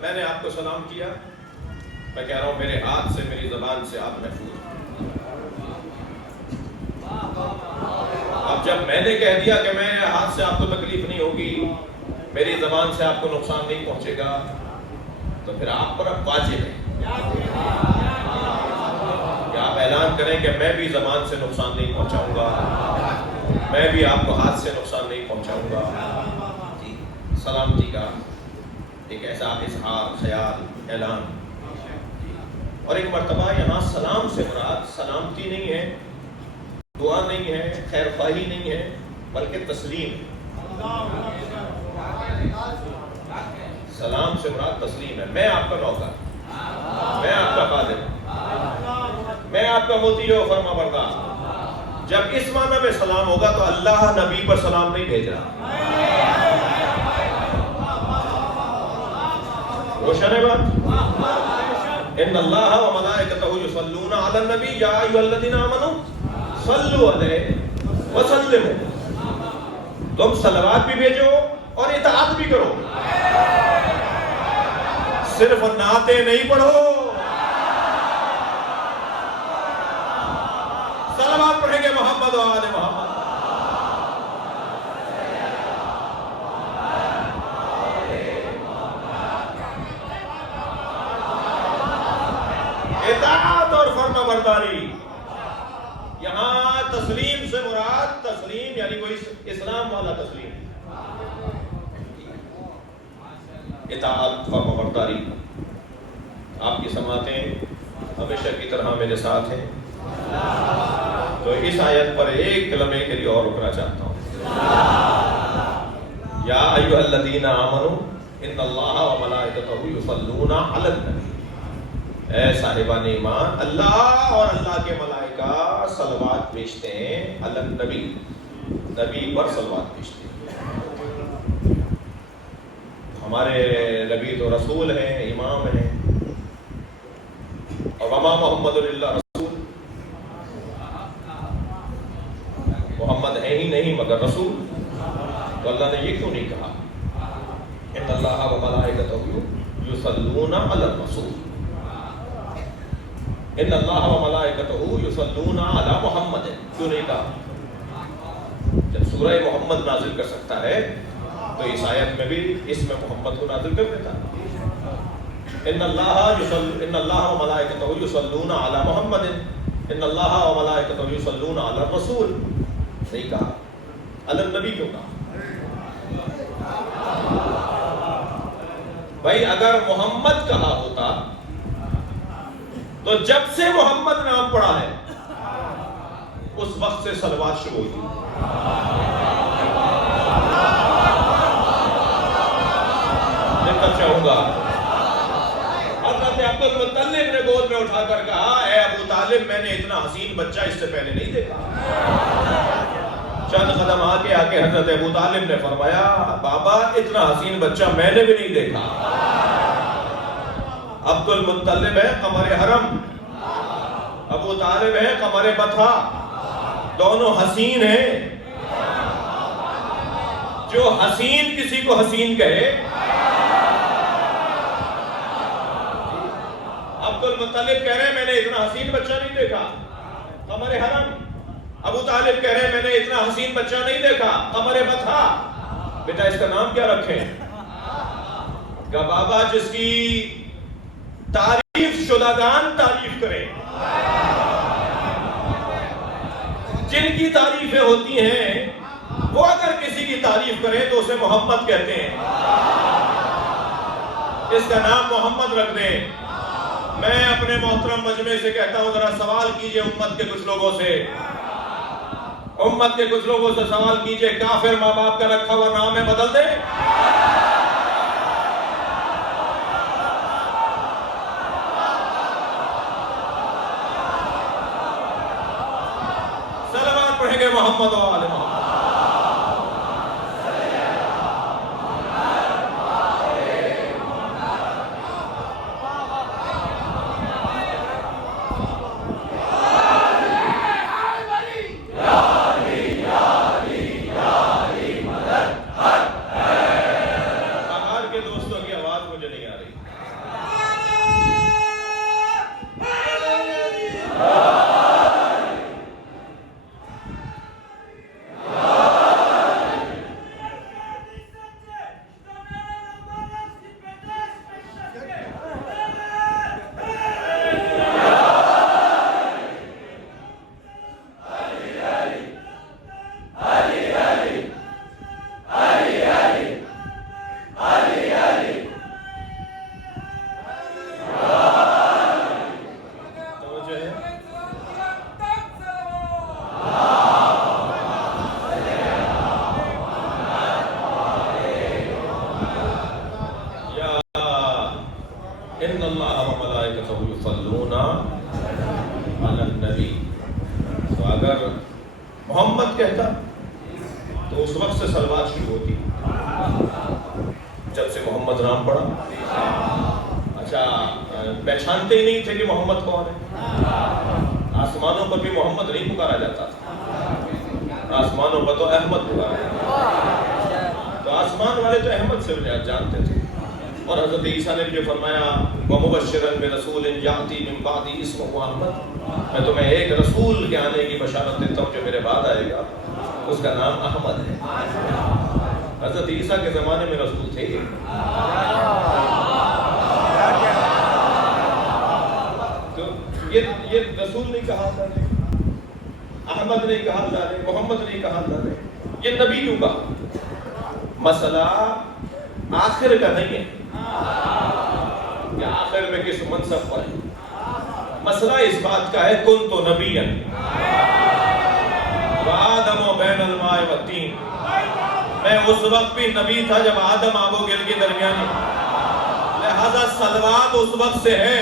میں نے آپ کو سلام کیا, میں کہہ رہا ہوں میرے ہاتھ سے, میری زبان سے آپ محفوظ. اب جب میں نے کہہ دیا کہ میرے ہاتھ سے آپ کو تکلیف نہیں ہوگی, میری زبان سے آپ کو نقصان نہیں پہنچے گا, تو پھر آپ پر اب واجب ہے کہ آپ اعلان کریں کہ میں بھی زبان سے نقصان نہیں پہنچاؤں گا, میں بھی آپ کو ہاتھ سے نقصان نہیں پہنچاؤں گا. سلامتی کا ایک ایسا اظہار, خیال, اعلان. اور ایک مرتبہ یہاں سلام سے مراد سلامتی نہیں ہے, دعا نہیں ہے, خیر خواہی نہیں ہے, بلکہ تسلیم. سلام سے مراد تسلیم ہے. میں آپ کا نوکر, میں آپ کا خادم, میں آپ کا مطیع و فرما بردار. جب اس معنی میں سلام ہوگا تو اللہ نبی پر سلام نہیں بھیج رہا. روشن ہے بات. ان اللہ و ملائکتہ یصلون علی النبی یا ایھا الذین آمنوا صلوا علیہ وسلموا. تم صلوات بھی بھیجو اور اطاعت بھی کرو, صرف نعتیں نہیں پڑھو. صلوات پڑھیں گے محمد و آل محمد. اطاعت اور فرما برداری. یہاں تسلیم سے مراد تسلیم یعنی کوئی اسلام والا تسلیم. اطاعت فرما برداری. آپ کی سماعتیں ہمیشہ کی طرح میرے ساتھ ہیں. تو اس آیت پر ایک کلمے کے لیے اور رکنا چاہتا ہوں. یا ایھا الذین آمنوا ان اللہ و ملائکتہ یصلون علی النبی. اے صاحبان ایمان, اللہ اور اللہ کے ملائکہ صلوات بھیجتے ہیں علی النبی, نبی پر صلوات بھیجتے ہیں. ہمارے نبی تو رسول ہیں, امام ہیں, اور وما محمد الا رسول. محمد ہے ہی نہیں مگر رسول. تو اللہ نے یہ کیوں نہیں کہا ان اللہ و ملائکتہ یصلون علی الرسول. ان اللہ و ملائکتہ یصلون علی محمد، کیوں نہیں کہا؟ جب سورہ محمد نازل کر سکتا ہے تو اس آیت میں بھی اسم محمد کو نازل کر دیتا. ان اللہ و ملائکتہ یصلون علی محمد ان اللہ و ملائکتہ یصلون علی الرسول، نہیں کہا. علی النبی کیوں کہا؟ بھائی اگر محمد کہا ہوتا تو جب سے محمد نام پڑا ہے اس وقت سے صلوات شروع ہوئی. دیکھنا چاہوں گا حضرت عبد المطلب نے گود میں اٹھا کر کہا، اے ابو طالب میں نے اتنا حسین بچہ اس سے پہلے نہیں دیکھا. چند قدم آگے حضرت ابو طالب نے فرمایا، بابا اتنا حسین بچہ میں نے بھی نہیں دیکھا. عبد المطلب ہے قمر حرم، ابو طالب ہے قمر بطھا، دونوں حسین ہیں. جو حسین کسی کو حسین کہے، عبد المطلب کہہ رہے ہیں میں نے اتنا حسین بچہ نہیں دیکھا قمر حرم، ابو طالب کہہ رہے ہیں میں نے اتنا حسین بچہ نہیں دیکھا قمر بطھا. بیٹا اس کا نام کیا رکھیں؟ کہ بابا جس کی تعریف شدگان تعریف کریں، جن کی تعریفیں ہوتی ہیں وہ اگر کسی کی تعریف کریں تو اسے محمد کہتے ہیں. اس کا نام محمد رکھ دیں. میں اپنے محترم مجمع سے کہتا ہوں ذرا سوال کیجئے امت کے کچھ لوگوں سے، امت کے کچھ لوگوں سے سوال کیجئے، کافر ماں باپ کا رکھا ہوا نام ہے بدل دیں؟ صلوات پڑھیں گے محمد و آل محمد. ان اللہ و ملائکتہ یصلون علی النبی. تو اگر محمد کہتا تو اس وقت سے صلوات شروع ہوتی جب سے محمد نام پڑا. اچھا پہچانتے ہی نہیں تھے کہ محمد کون ہے؟ آسمانوں پر بھی محمد نہیں پکارا جاتا تھا، آسمانوں پر تو احمد پکارا جاتا. تو آسمان والے تو احمد سے جانتے تھے. اور حضرت عیسیٰ نے بھی فرمایا وَمُبَشِّرًا بِرَسُولٍ يَأْتِي مِن بَعْدِي اسْمُهُ احمد، میں تمہیں ایک رسول کے آنے کی بشارت دیتا ہوں جو میرے بعد آئے گا، اس کا نام احمد ہے. حضرت عیسیٰ کے زمانے میں رسول تھے. تو یہ رسول نہیں کہا اللہ نے، احمد نہیں کہا اللہ نے، محمد نہیں کہا اللہ نے، یہ نبی کیوں کہا؟ مسئلہ آخر کا نہیں ہے کہ آخر میں کس منصب پر ہے. مسئلہ اس بات کا ہے کن تو نبی وآدم و بین الماء والتین، میں اس وقت بھی نبی تھا جب آدم آب و گل کے درمیان، لہذا صلوات اس وقت سے ہے.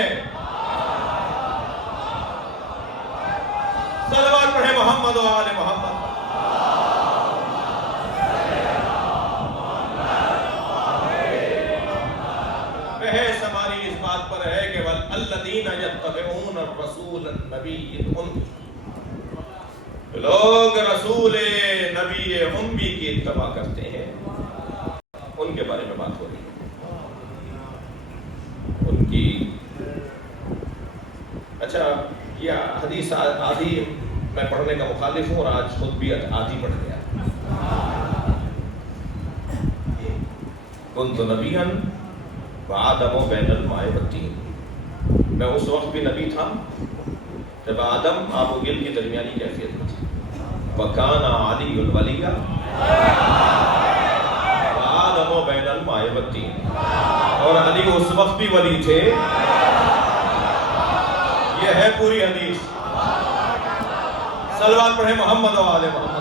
صلوات پڑھیں محمد و آل محمد. بحث ہماری اس بات پر ہے کہ والذین یتبعون الرسول النبی الامی، لوگ رسول نبی امی کی اتباع کرتے ہیں، ان کے بارے میں بات ہو رہی ہے. ان کی اچھا یہ حدیث آدھی میں پڑھنے کا مخالف ہوں اور آج خود بھی آدھی پڑھ گیا. کنت نبیا وآدم بین الماء والطین، میں اس وقت بھی نبی تھا جب آدم آب و گل کی درمیانی کیفیت میں تھا. وکان علی الولیہ وآدم بین الماء والطین، اور علی اس وقت بھی ولی تھے. یہ ہے پوری حدیث. صلوات پڑھیں محمد و آل محمد.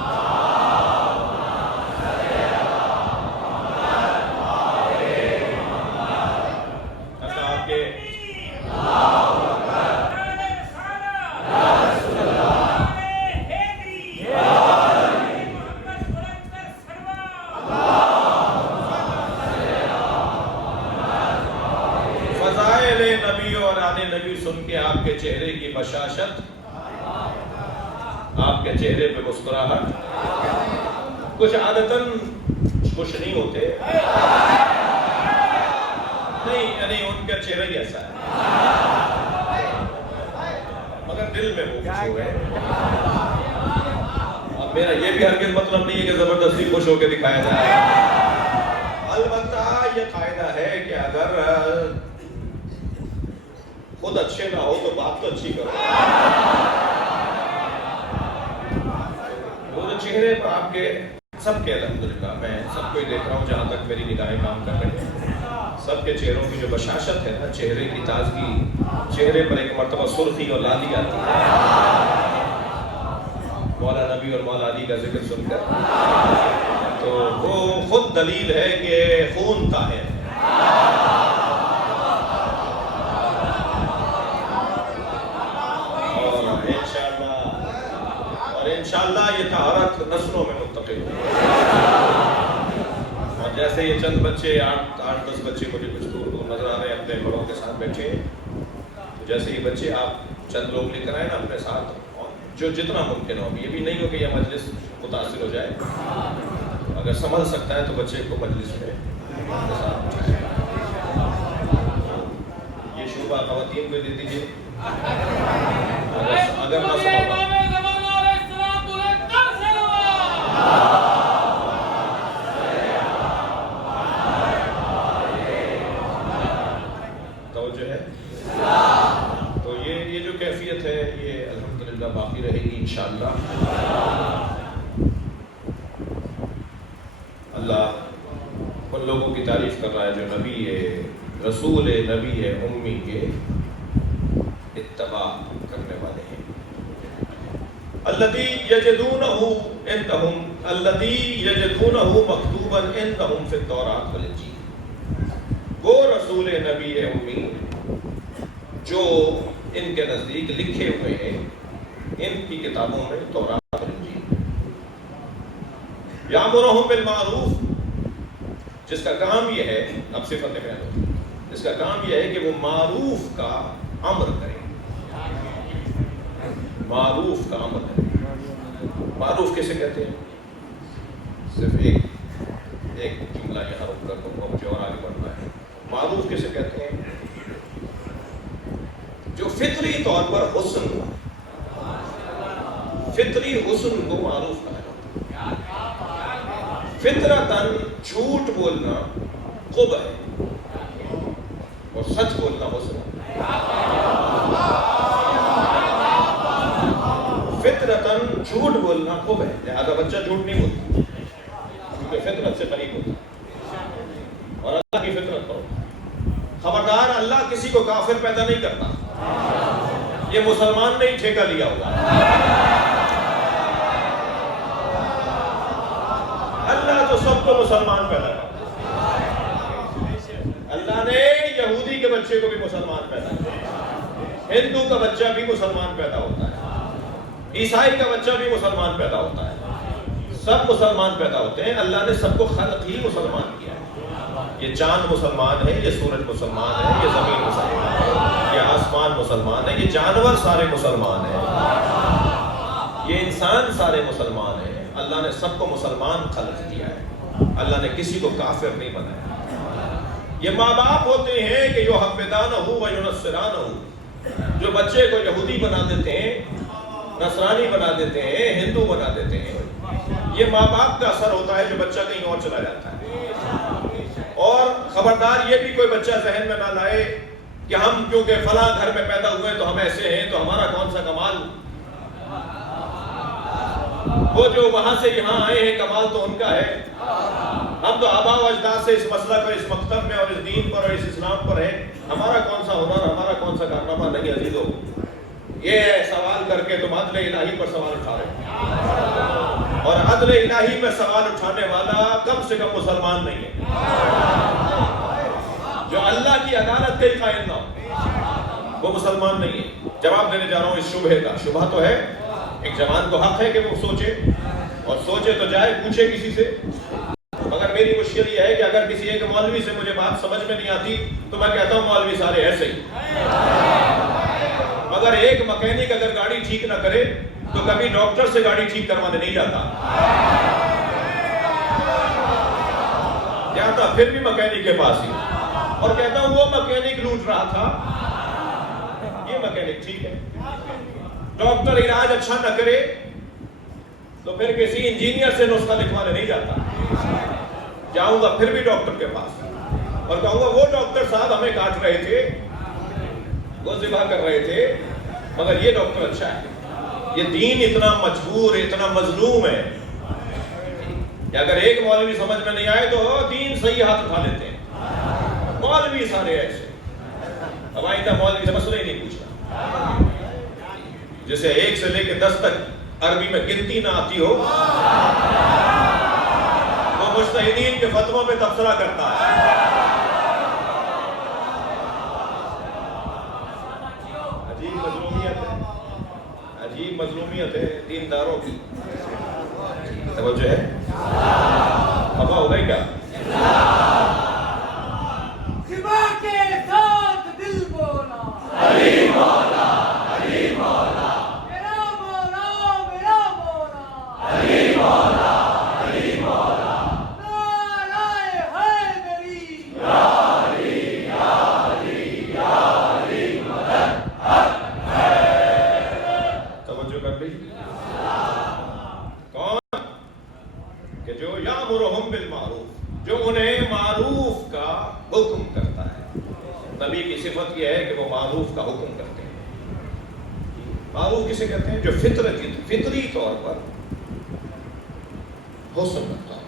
سن کے آپ کے چہرے کی بشاشت، آپ کے چہرے پہ مسکراہٹ، کچھ عادتاً خوش نہیں ہوتے، نہیں ان کا چہرہ ہی ایسا ہے، مگر دل میں وہ خوش ہو گئے. اب میرا یہ بھی ہرگز مطلب نہیں ہے کہ زبردستی خوش ہو کے دکھایا جائے. البتہ یہ قاعدہ ہے کہ اگر خود اچھے نہ ہو تو بات تو اچھی کرو. وہ چہرے پر آپ کے سب کے الحمدللہ میں سب کو ہی دیکھ رہا ہوں جہاں تک میری نگاہیں کام کر رہی ہیں، سب کے چہروں کی جو بشاشت ہے نا، چہرے کی تازگی، چہرے پر ایک مرتبہ سرخی اور لادی آتی ہے مولا نبی اور مولا علی کا ذکر سن کر، تو وہ خود دلیل ہے کہ خون طاہر ہے. انشاءاللہ یہ طہارت نسلوں میں منتقل ہوگی. اور جیسے یہ چند بچے 8-10 بچے مجھے کچھ دور دور نظر آ رہے ہیں اپنے بڑوں کے ساتھ بیٹھے، جیسے یہ بچے آپ چند لوگ لے کر آئے نا اپنے ساتھ، جو جتنا ممکن ہو. یہ بھی نہیں ہو کہ یہ مجلس متاثر ہو جائے، اگر سنبھل سکتا ہے تو بچے کو مجلس میں ساتھ اٹھائے. یہ شعبہ خواتین کو دے دیجیے اگر نہ سنبھل. توجہ ہے. تو یہ جو کیفیت ہے یہ الحمدللہ باقی رہے گی انشاءاللہ. اللہ ان لوگوں کی تعریف کر رہا ہے جو نبی ہے، رسول ہے، نبی ہے، امی کے اتباع کرنے والے ہیں. الذی یجدونہ عندہم الذی یجدونہ مکتوبا عندہم فی التوراۃ والانجیل، وہ رسول نبی امی جو ان کے نزدیک لکھے ہوئے ہیں ان کی کتابوں میں تورات اور انجیل. یامرہم بالمعروف، جس کا کام یہ ہے، اب صفت میں آتا، جس کا کام یہ ہے کہ وہ معروف کا امر کرے. معروف کا امر کرے. معروف کیسے کہتے ہیں؟ صرف ایک جملہ یہاں رک کر کو مجھے اور آگے بڑھنا ہے. معروف کیسے کہتے ہیں؟ جو فطری طور پر حسن، فطری حسن کو معروف کہا جاتا ہے. فطرتاً جھوٹ بولنا قبح ہے اور سچ بولنا حسن ہے. فطرتاً جھوٹ بولنا قبح ہے، لہذا بچہ جھوٹ نہیں بولتا کیونکہ فطرت سے قریب ہوتا اور اللہ کی فطرت پر. خبردار، اللہ کسی کو کافر پیدا نہیں کرتا، یہ مسلمان نے ہی ٹھیکہ لیا ہوگا. اللہ تو سب کو مسلمان پیدا کرتا. اللہ نے یہودی کے بچے کو بھی مسلمان پیدا کیا، ہندو کا بچہ بھی مسلمان پیدا ہوتا ہے، عیسائی کا بچہ بھی مسلمان پیدا ہوتا ہے، سب مسلمان پیدا ہوتے ہیں. اللہ نے سب کو خلق ہی مسلمان کیا ہے. یہ چاند مسلمان ہے، یہ سورج مسلمان ہے، یہ زمین مسلمان ہے، یہ آسمان مسلمان ہے، یہ جانور سارے مسلمان ہیں، یہ انسان سارے مسلمان ہیں. اللہ نے سب کو مسلمان خلق کیا ہے، اللہ نے کسی کو کافر نہیں بنایا. یہ ماں باپ ہوتے ہیں کہ یحبدانہ و ینصرانہ، جو بچے کو یہودی بنا دیتے ہیں، نصرانی بنا دیتے ہیں، ہندو بنا دیتے ہیں، یہ ماں باپ کا اثر ہوتا ہے جو بچہ کہیں اور چلا جاتا ہے۔ اور خبردار یہ بھی کوئی بچہ ذہن میں نہ لائے کہ ہم کیونکہ فلاں گھر میں پیدا ہوئے تو ہم ایسے ہیں تو ہمارا کون سا کمال، وہ جو وہاں سے یہاں آئے ہیں کمال تو ان کا ہے۔ ہم تو آباء و اجداد سے اس مسئلہ پر، اس مکتب میں اور اس دین پر اور اس اسلام پر ہیں، ہمارا کون سا ہنر، ہمارا کون سا کارنامہ نہیں عزیزو۔ یہ سوال کر کے تم عدل الہی پر سوال اٹھا رہے ہیں، اور عدل الہی میں سوال اٹھانے والا کم سے کم مسلمان نہیں ہے۔ جو اللہ کی عدالت کے قائل نہ ہو وہ مسلمان نہیں ہے۔ جواب دینے جا رہا ہوں اس شبہے کا۔ شبہ تو ہے، ایک جوان کو حق ہے کہ وہ سوچے، اور سوچے تو جائے پوچھے کسی سے، مگر میری مشکل یہ ہے کہ اگر کسی ایک مولوی سے مجھے بات سمجھ میں نہیں آتی تو میں کہتا ہوں مولوی سارے ایسے ہی، مگر ایک مکینک اگر گاڑی ٹھیک نہ کرے تو کبھی ڈاکٹر سے گاڑی ٹھیک کروانے نہیں جاتا، جاتا پھر بھی مکینک کے پاس ہی، اور کہتا ہوں وہ مکینک لوٹ رہا تھا، یہ مکینک ٹھیک ہے۔ ڈاکٹر علاج اچھا نہ کرے تو پھر کسی انجینئر سے نسخہ لکھوانے نہیں جاتا، جاؤں گا پھر بھی ڈاکٹر کے پاس اور کہوں گا وہ ڈاکٹر صاحب ہمیں کاٹ رہے تھے، وہ ذبح کر رہے تھے، مگر یہ ڈاکٹر اچھا ہے۔ یہ دین اتنا مجبور، اتنا مظلوم ہے کہ اگر ایک مولوی سمجھ میں نہیں آئے تو دین صحیح ہاتھ اٹھا لیتے ہیں، مولوی سارے ایسے۔ اب آئندہ مولوی سے مسئلہ ہی نہیں پوچھتا، جسے 1 سے لے کے 10 تک عربی میں گنتی نہ آتی ہو وہ مجتہدین کے فتووں پہ تبصرہ کرتا ہے۔ عجیب مظلومیت ہے، عجیب مظلومیت ہے دینداروں کی۔ توجہ ہے؟ خفا ہو گئی کیا؟ خدا کے ساتھ دل بولا، علی مولا، علی مولا، میرا مولا، میرا مولا، علی مولا، علی مولا، نعرہ حیدری، یا علی، یا علی، یا علی مدد حق ہے۔ توجہ کر لی؟ کون؟ کہ جو یامرہم بالمعروف، جو انہیں معروف کا حکم کرتا ہے۔ نبی کی صفت یہ ہے کہ وہ معروف کا حکم کرتے ہیں۔ معروف کسے کہتے ہیں؟ جو فطری طور پر حسن رکھتا ہو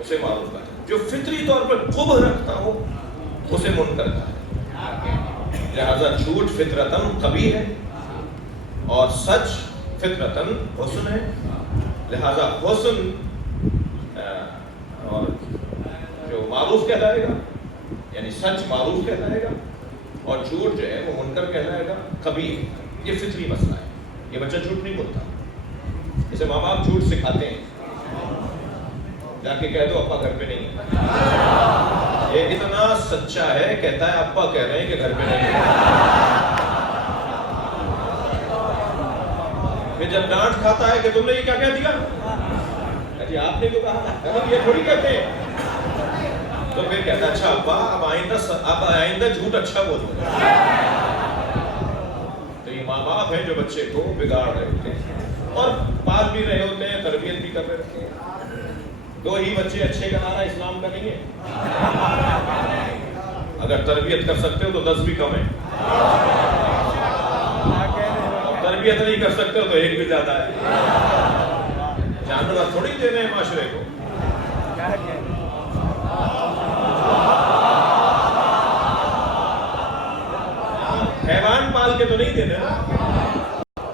اسے معروف کہتے ہیں، جو فطری طور پر قبح رکھتا ہو اسے منکر کہتے ہیں۔ لہذا جھوٹ فطرتاً قبیح ہے اور سچ فطرتاً حسن ہے، لہذا حسن اور جو معروف کہلائے گا یعنی سچ معروف کہلائے گا اور جھوٹ جو ہے وہ منکر کہلائے گا، قبیح۔ یہ فطری مسئلہ ہے، یہ بچہ جھوٹ نہیں بولتا، اسے ماں باپ جھوٹ سکھاتے ہیں، جا کے کہہ دو ابا گھر پہ نہیں ہے، یہ اتنا سچا ہے کہتا ہے ابا کہہ رہے ہیں کہ گھر پہ نہیں ہے، پھر جب ڈانٹ کھاتا ہے کہ تم نے یہ کیا کہہ دیا، جی آپ نے تو کہا، ہم یہ تھوڑی کہتے ہیں، تو پھر کہتا ہے اچھا ابا اب آئندہ جھوٹ اچھا بولو گا۔ تو یہ ماں باپ ہیں جو بچے کو بگاڑ رہے ہوتے ہیں اور پال بھی رہے ہوتے ہیں، تربیت بھی کر رہے ہوتے ہیں۔ 2 ہی بچے اچھے کا نعرہ اسلام کا نہیں ہے، اگر تربیت کر سکتے ہو تو 10 بھی کم ہے، اور تربیت نہیں کر سکتے ہو تو 1 بھی زیادہ ہے۔ جانور تھوڑی دے رہے ہیں معاشرے کو، حیوان پال کے تو نہیں دینے نا۔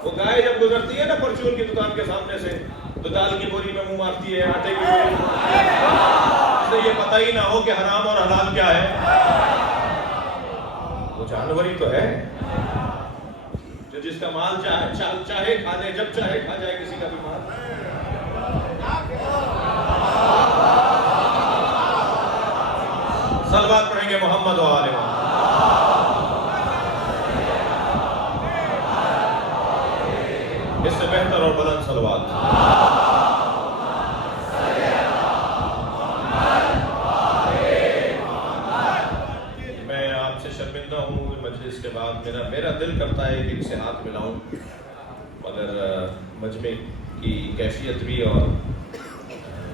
وہ گائے جب گزرتی ہے نا پرچون کی دکان کے سامنے سے تو دال کی بوری میں منہ مارتی ہے، آٹے کی بوری میں، اسے یہ پتہ ہی نہ ہو کہ حرام اور حلال کیا ہے۔ وہ جانور ہی تو ہے جو جس کا مال چاہے کھا لے، جب چاہے کھا جائے کسی کا بھی مال۔ صلوات پڑھیں گے محمد و آل محمد۔ اس سے بہتر اور بلند صلوات۔ میں آپ سے شرمندہ ہوں مجلس کے بعد میرا دل کرتا ہے کہ ان سے ہاتھ ملاؤں، مگر مجمع کی کیفیت بھی اور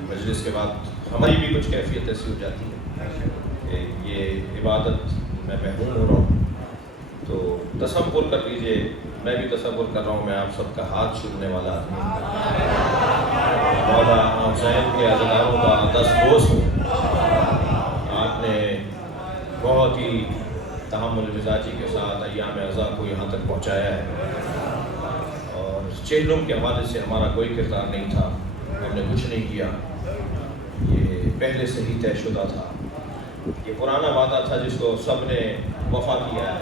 مجلس کے بعد ہماری بھی کچھ کیفیت ایسی ہو جاتی ہے کہ یہ عبادت میں محروم ہو رہا ہوں. تو تصور کر لیجئے، میں بھی تصور کر رہا ہوں میں آپ سب کا ہاتھ چھونے والا آدمی مولا حسین کے عزاداروں کا دست ہوں. آپ نے بہت ہی تحمل مزاجی کے ساتھ ایام عزا کو یہاں تک پہنچایا ہے، اور چہلم کے حوالے سے ہمارا کوئی کردار نہیں تھا، ہم نے کچھ نہیں کیا، یہ پہلے سے ہی طے شدہ تھا. یہ پرانا وعدہ تھا جس کو سب نے وفا کیا ہے.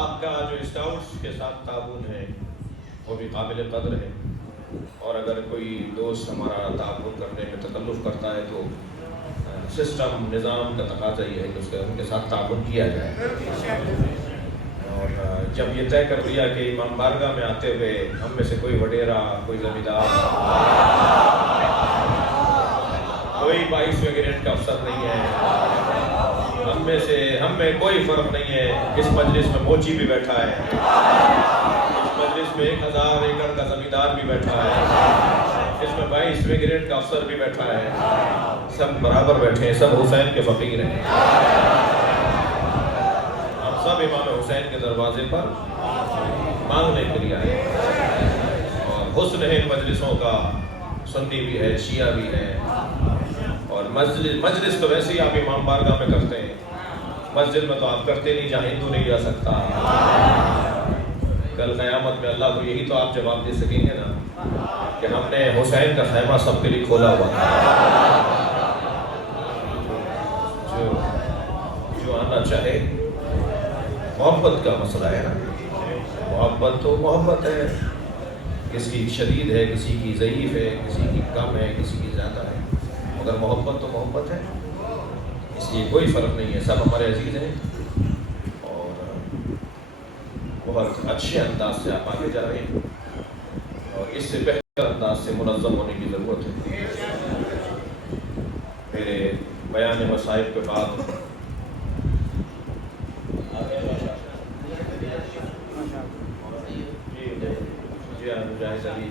آپ کا جو اسکاؤٹس کے ساتھ تعاون ہے وہ بھی قابل قدر ہے، اور اگر کوئی دوست ہمارا تعاون کرنے میں تکلف کرتا ہے تو سسٹم نظام کا تقاضا یہ ہے کہ ان کے ساتھ تعاون کیا جائے. اور جب یہ طے کر لیا کہ امام بارگاہ میں آتے ہوئے ہم میں سے کوئی وڈیرا، کوئی زمیندار، کوئی 22ویں گریڈ کا افسر نہیں ہے، ہم میں کوئی فرق نہیں ہے. اس مجلس میں موچی بھی بیٹھا ہے، اس مجلس میں 1000 ایکڑ کا زمیندار بھی بیٹھا ہے، اس میں 22ویں گریڈ کا افسر بھی بیٹھا ہے. سب برابر بیٹھے ہیں، سب حسین کے فقیر ہیں. ہم سب امام حسین کے دروازے پر مانگنے کے لیے آئے، اور حسن ہے ان مجلسوں کا، سنی بھی ہے، شیعہ بھی ہے. اور مجلس تو ویسے ہی آپ امام بارگاہ میں کرتے ہیں، مسجد میں تو آپ کرتے نہیں جہاں ہندو نہیں جا سکتا. کل قیامت میں اللہ کو یہی تو آپ جواب دے سکیں گے نا کہ ہم نے حسین کا خیمہ سب کے لیے کھولا ہوا تھا. جو آنا چاہے، محبت کا مسئلہ ہے نا، محبت تو محبت ہے، کسی کی شدید ہے، کسی کی ضعیف ہے، کسی کی کم ہے، کسی کی زیادہ ہے، مگر محبت تو محبت ہے. اس لیے کوئی فرق نہیں ہے، سب ہمارے عزیز ہیں، اور بہت اچھے انداز سے آپ آگے جا رہے ہیں، اور اس سے بہتر انداز سے منظم ہونے کی ضرورت ہے. میرے بیان مصائب کے بعد مجاہد علی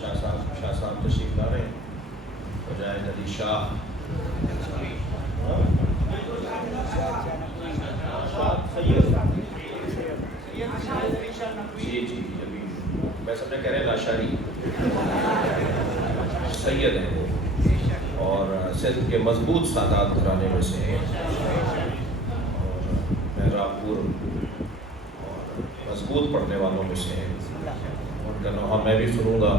شاہ صاحب تشریف لا رہے ہیں. مجاہد علی شاہ جی ابھی میں سب نے کہہ رہے ہیں لاشاری سید ہیں وہ، اور سندھ کے مضبوط سادات گھرانے میں سے ہیں، اور مہراب پور اور مضبوط پڑھنے والوں میں سے ہیں. ان کا نوحہ میں بھی سنوں گا،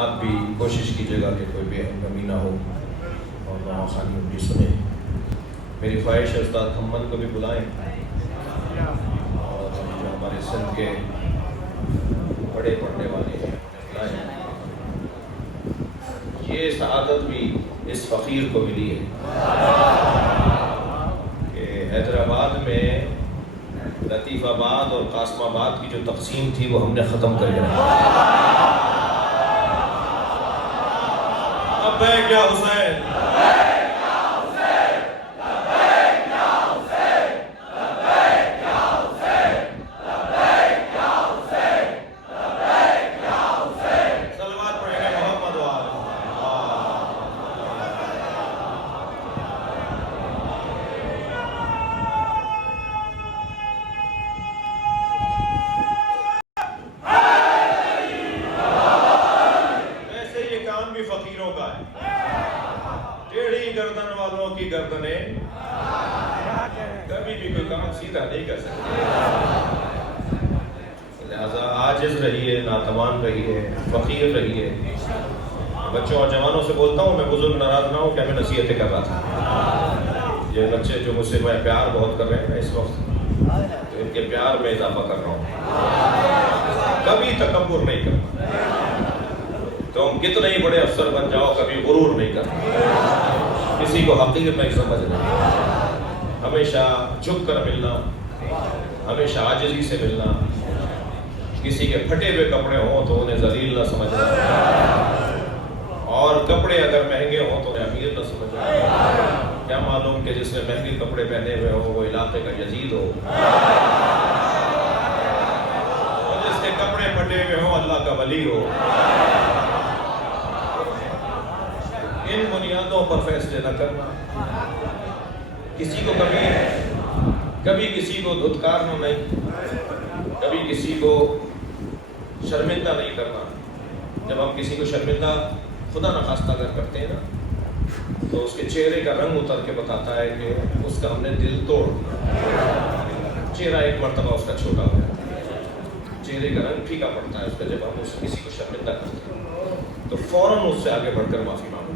آپ بھی کوشش کیجیے گا کہ کوئی بے کمی نہ ہو اور نوحہ خوانی بھی سنیں. میری خواہش ہے استاد محمد کو بھی بلائیں، اور جو ہمارے سندھ کے بڑے پڑھنے والے ہیں بلائیں. یہ سعادت بھی اس فقیر کو ملی ہے کہ حیدرآباد میں لطیف آباد اور قاسم آباد کی جو تقسیم تھی وہ ہم نے ختم کر دیا. اب ہے کیا حسین، فقیروں کا ہے. ٹیڑھی گردن والوں کی گردنیں کبھی بھی کوئی کام سیدھا نہیں کر سکتے. لہذا عاجز رہیے، ناتوان رہیے، فقیر رہیے. بچوں اور جوانوں سے بولتا ہوں، میں بزرگ ناراض نہ ہوں کہ میں نصیحتیں کر رہا تھا. یہ بچے جو مجھ سے پیار بہت کر رہے ہیں اس وقت، تو ان کے پیار میں اضافہ کر رہا ہوں. کبھی تکبر نہیں کرتا. تم کتنے ہی بڑے افسر بن جاؤ کبھی غرور نہیں کرنا، کسی کو حقیر نہیں سمجھنا، ہمیشہ جھک کر ملنا، ہمیشہ عاجزی سے ملنا، کسی کے پھٹے ہوئے کپڑے ہوں تو انہیں ذلیل نہ سمجھنا، اور کپڑے اگر مہنگے ہوں تو انہیں امیر نہ سمجھنا۔ کیا معلوم کہ جس نے مہنگے کپڑے پہنے ہوئے ہو وہ علاقے کا یزید ہو، اور جس کے کپڑے پھٹے ہوئے ہوں اللہ کا ولی ہو۔ ان بنیادوں پر فیصلے نہ کرنا، کسی کو کبھی کسی کو دھتکارنا نہیں، کبھی کسی کو شرمندہ نہیں کرنا۔ جب ہم کسی کو شرمندہ خدا نخواستہ اگر کرتے ہیں نا تو اس کے چہرے کا رنگ اتر کے بتاتا ہے کہ اس کا ہم نے دل توڑ دیا، چہرہ ایک مرتبہ اس کا چھوٹا ہو جاتا ہے، چہرے کا رنگ پھیکا پڑتا ہے اس کا۔ جب ہم کسی کو شرمندہ کرتے ہیں تو فوراً اس سے آگے بڑھ کر معافی مانگ لو،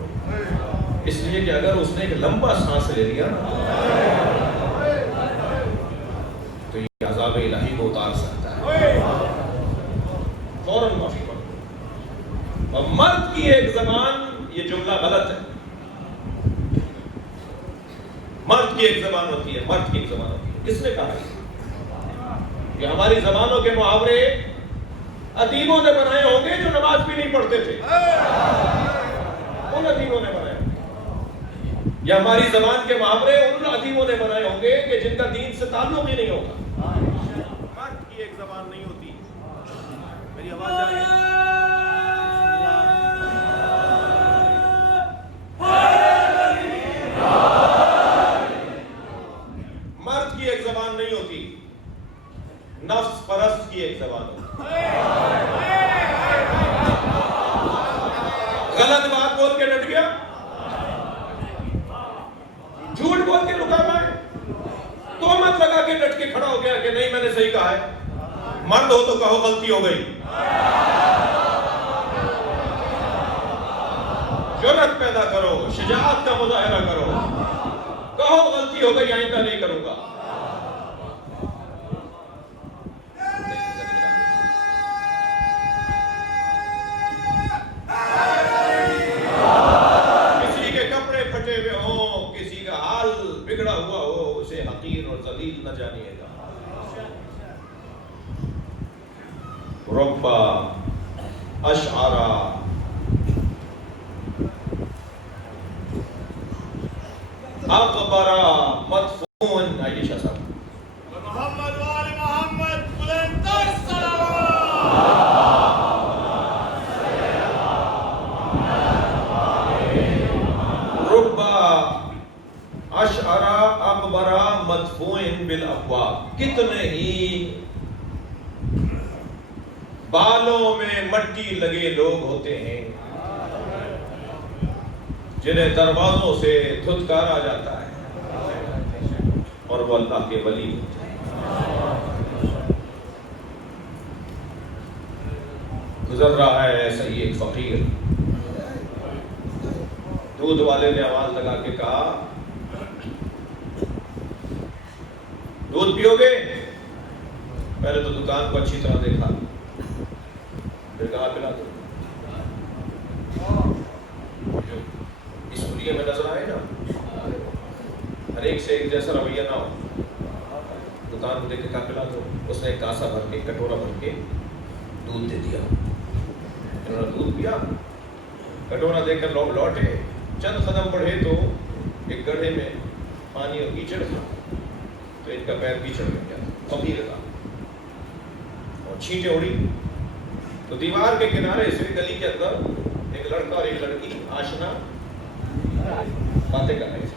اس لیے کہ اگر اس نے ایک لمبا سانس لے لیا تو یہ عذاب الہی کو اتار سکتا ہے، فوراً معافی مانگو۔ اور مرد کی ایک زبان، یہ جملہ غلط ہے، مرد کی ایک زبان ہوتی ہے، مرد کی ایک زبان ہوتی ہے۔ کس نے کہا ہے کہ ہماری زبانوں کے محاورے ادیبوں نے بنائے ہوں گے جو نماز بھی نہیں پڑھتے تھے، ان ادیبوں نے بنائے ہوں گے، یا ہماری زبان کے محاورے ان ادیبوں نے بنائے ہوں گے کہ جن کا دین سے تعلق ہی نہیں ہوتا۔ مرد کی ایک زبان نہیں ہوتی۔ میری آواز جا رہی ہے؟ مرد کی ایک زبان نہیں ہوتی، نفس پرست کی ایک زبان ہوتی۔ غلط بات بول کے ڈٹ گیا، جھوٹ بول کے رکا ہوا ہے، تہمت لگا کے ڈٹ کے کھڑا ہو گیا کہ نہیں میں نے صحیح کہا ہے۔ مرد ہو تو کہو غلطی ہو گئی، جرأت پیدا کرو، شجاعت کا مظاہرہ کرو، کہو غلطی ہو گئی آئندہ نہیں کروں گا۔ کسی کے کپڑے پھٹے ہوئے ہوں، کسی کا حال بگڑا ہوا ہو، اسے حقیر اور ذلیل نہ جانیے گا۔ ربا اشعرا اکبرا مدفون، آئیے شاہ صاحب۔ محمد وآل محمد بلند تر صلوات۔ ربا اشعرا اکبرا مدفون بالابواب، کتنے ہی بالوں میں مٹی لگے لوگ ہوتے ہیں جنہیں دروازوں سے دھتکارا جاتا ہے اور وہ اللہ کے ولی ہوتے ہیں۔ گزر رہا ہے ایسا ہی ایک فقیر، دودھ والے نے آواز لگا کے کہا دودھ پیو گے؟ پہلے تو دکان کو اچھی طرح دیکھا، پھر کہا پلا دو۔ اس حلیے میں نظر آئے نا، ہر ایک سے ایک جیسا رویہ نہ ہو، دکان کو دیکھ کے کہا پلا دو۔ اس نے ایک کاسا بھر کے، کٹورا بھر کے دودھ دے دیا، انہوں نے دودھ پیا، کٹورا دے کر لوگ لوٹے، چند قدم بڑھے تو ایک گڑھے میں پانی اور کیچڑ تھا، تو ان کا پیر کیچڑ میں گیا، فقیر تھا، اور چھینٹیں اڑی تو دیوار کے کنارے سے گلی کے اندر ایک لڑکا اور ایک لڑکی آشنا باتیں کر رہے تھے،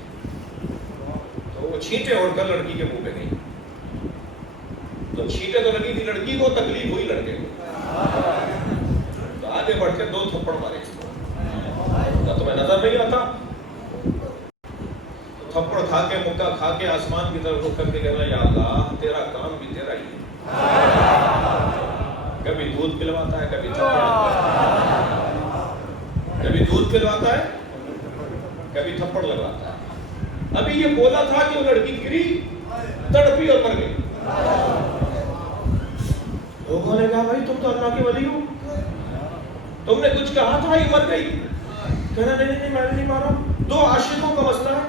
تو وہ چھینٹیں اڑ کر لڑکی کے منہ پہ گئی، تو چھینٹیں تو لگی تھی لڑکی کو، تکلیف ہوئی لڑکے کو، تو آگے بڑھ کے 2 تھپڑ مارے اس کو، تمہیں نظر نہیں آتا؟ تھپڑ کھا کے، مکہ کھا کے آسمان کی طرف رخ کر کے کہنا یا اللہ تیرا کام بھی تیرا ہی ہے، کبھی دودھ پلواتا ہے، کبھی تھپڑ لگواتا ہے، کبھی دودھ پلواتا ہے، کبھی تھپڑ لگواتا ہے۔ ابھی یہ بولا تھا کہ وہ لڑکی گری، تڑپی اور مر گئی۔ لوگوں نے کہا بھائی تم تو اللہ کے ولی ہو، تم نے کچھ کہا تھا یہ مر گئی؟ کہنا نہیں نہیں میں نے نہیں مارا. دو عاشقوں کا مسئلہ ہے.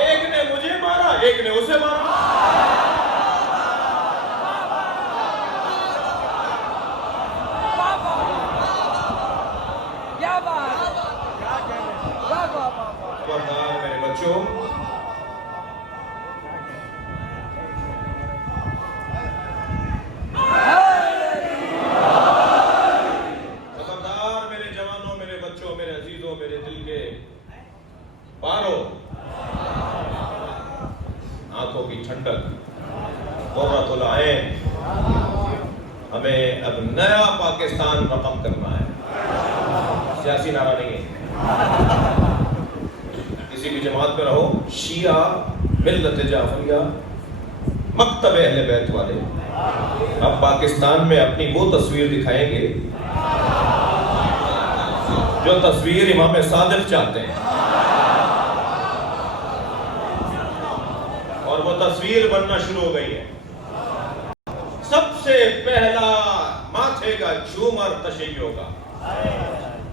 ایک نے مجھے مارا ایک نے اسے مارا. میرے بچوں خبردار، میرے جوانوں، میرے بچوں، میرے عزیزوں، میرے دل کے پاروں، آنکھوں کی ٹھنڈک، قرۃ العین، ہمیں اب نیا پاکستان رقم کرنا ہے. سیاسی نعرہ نہیں ہے. کسی بھی جماعت میں رہو، شیعہ، ملت جعفریہ، مکتب اہل بیت والے، اب پاکستان میں اپنی وہ تصویر دکھائیں گے جو تصویر امام صادق چاہتے ہیں، اور وہ تصویر بننا شروع ہو گئی ہے. سب سے پہلا ماتھے کا جھومر تشیعوں کا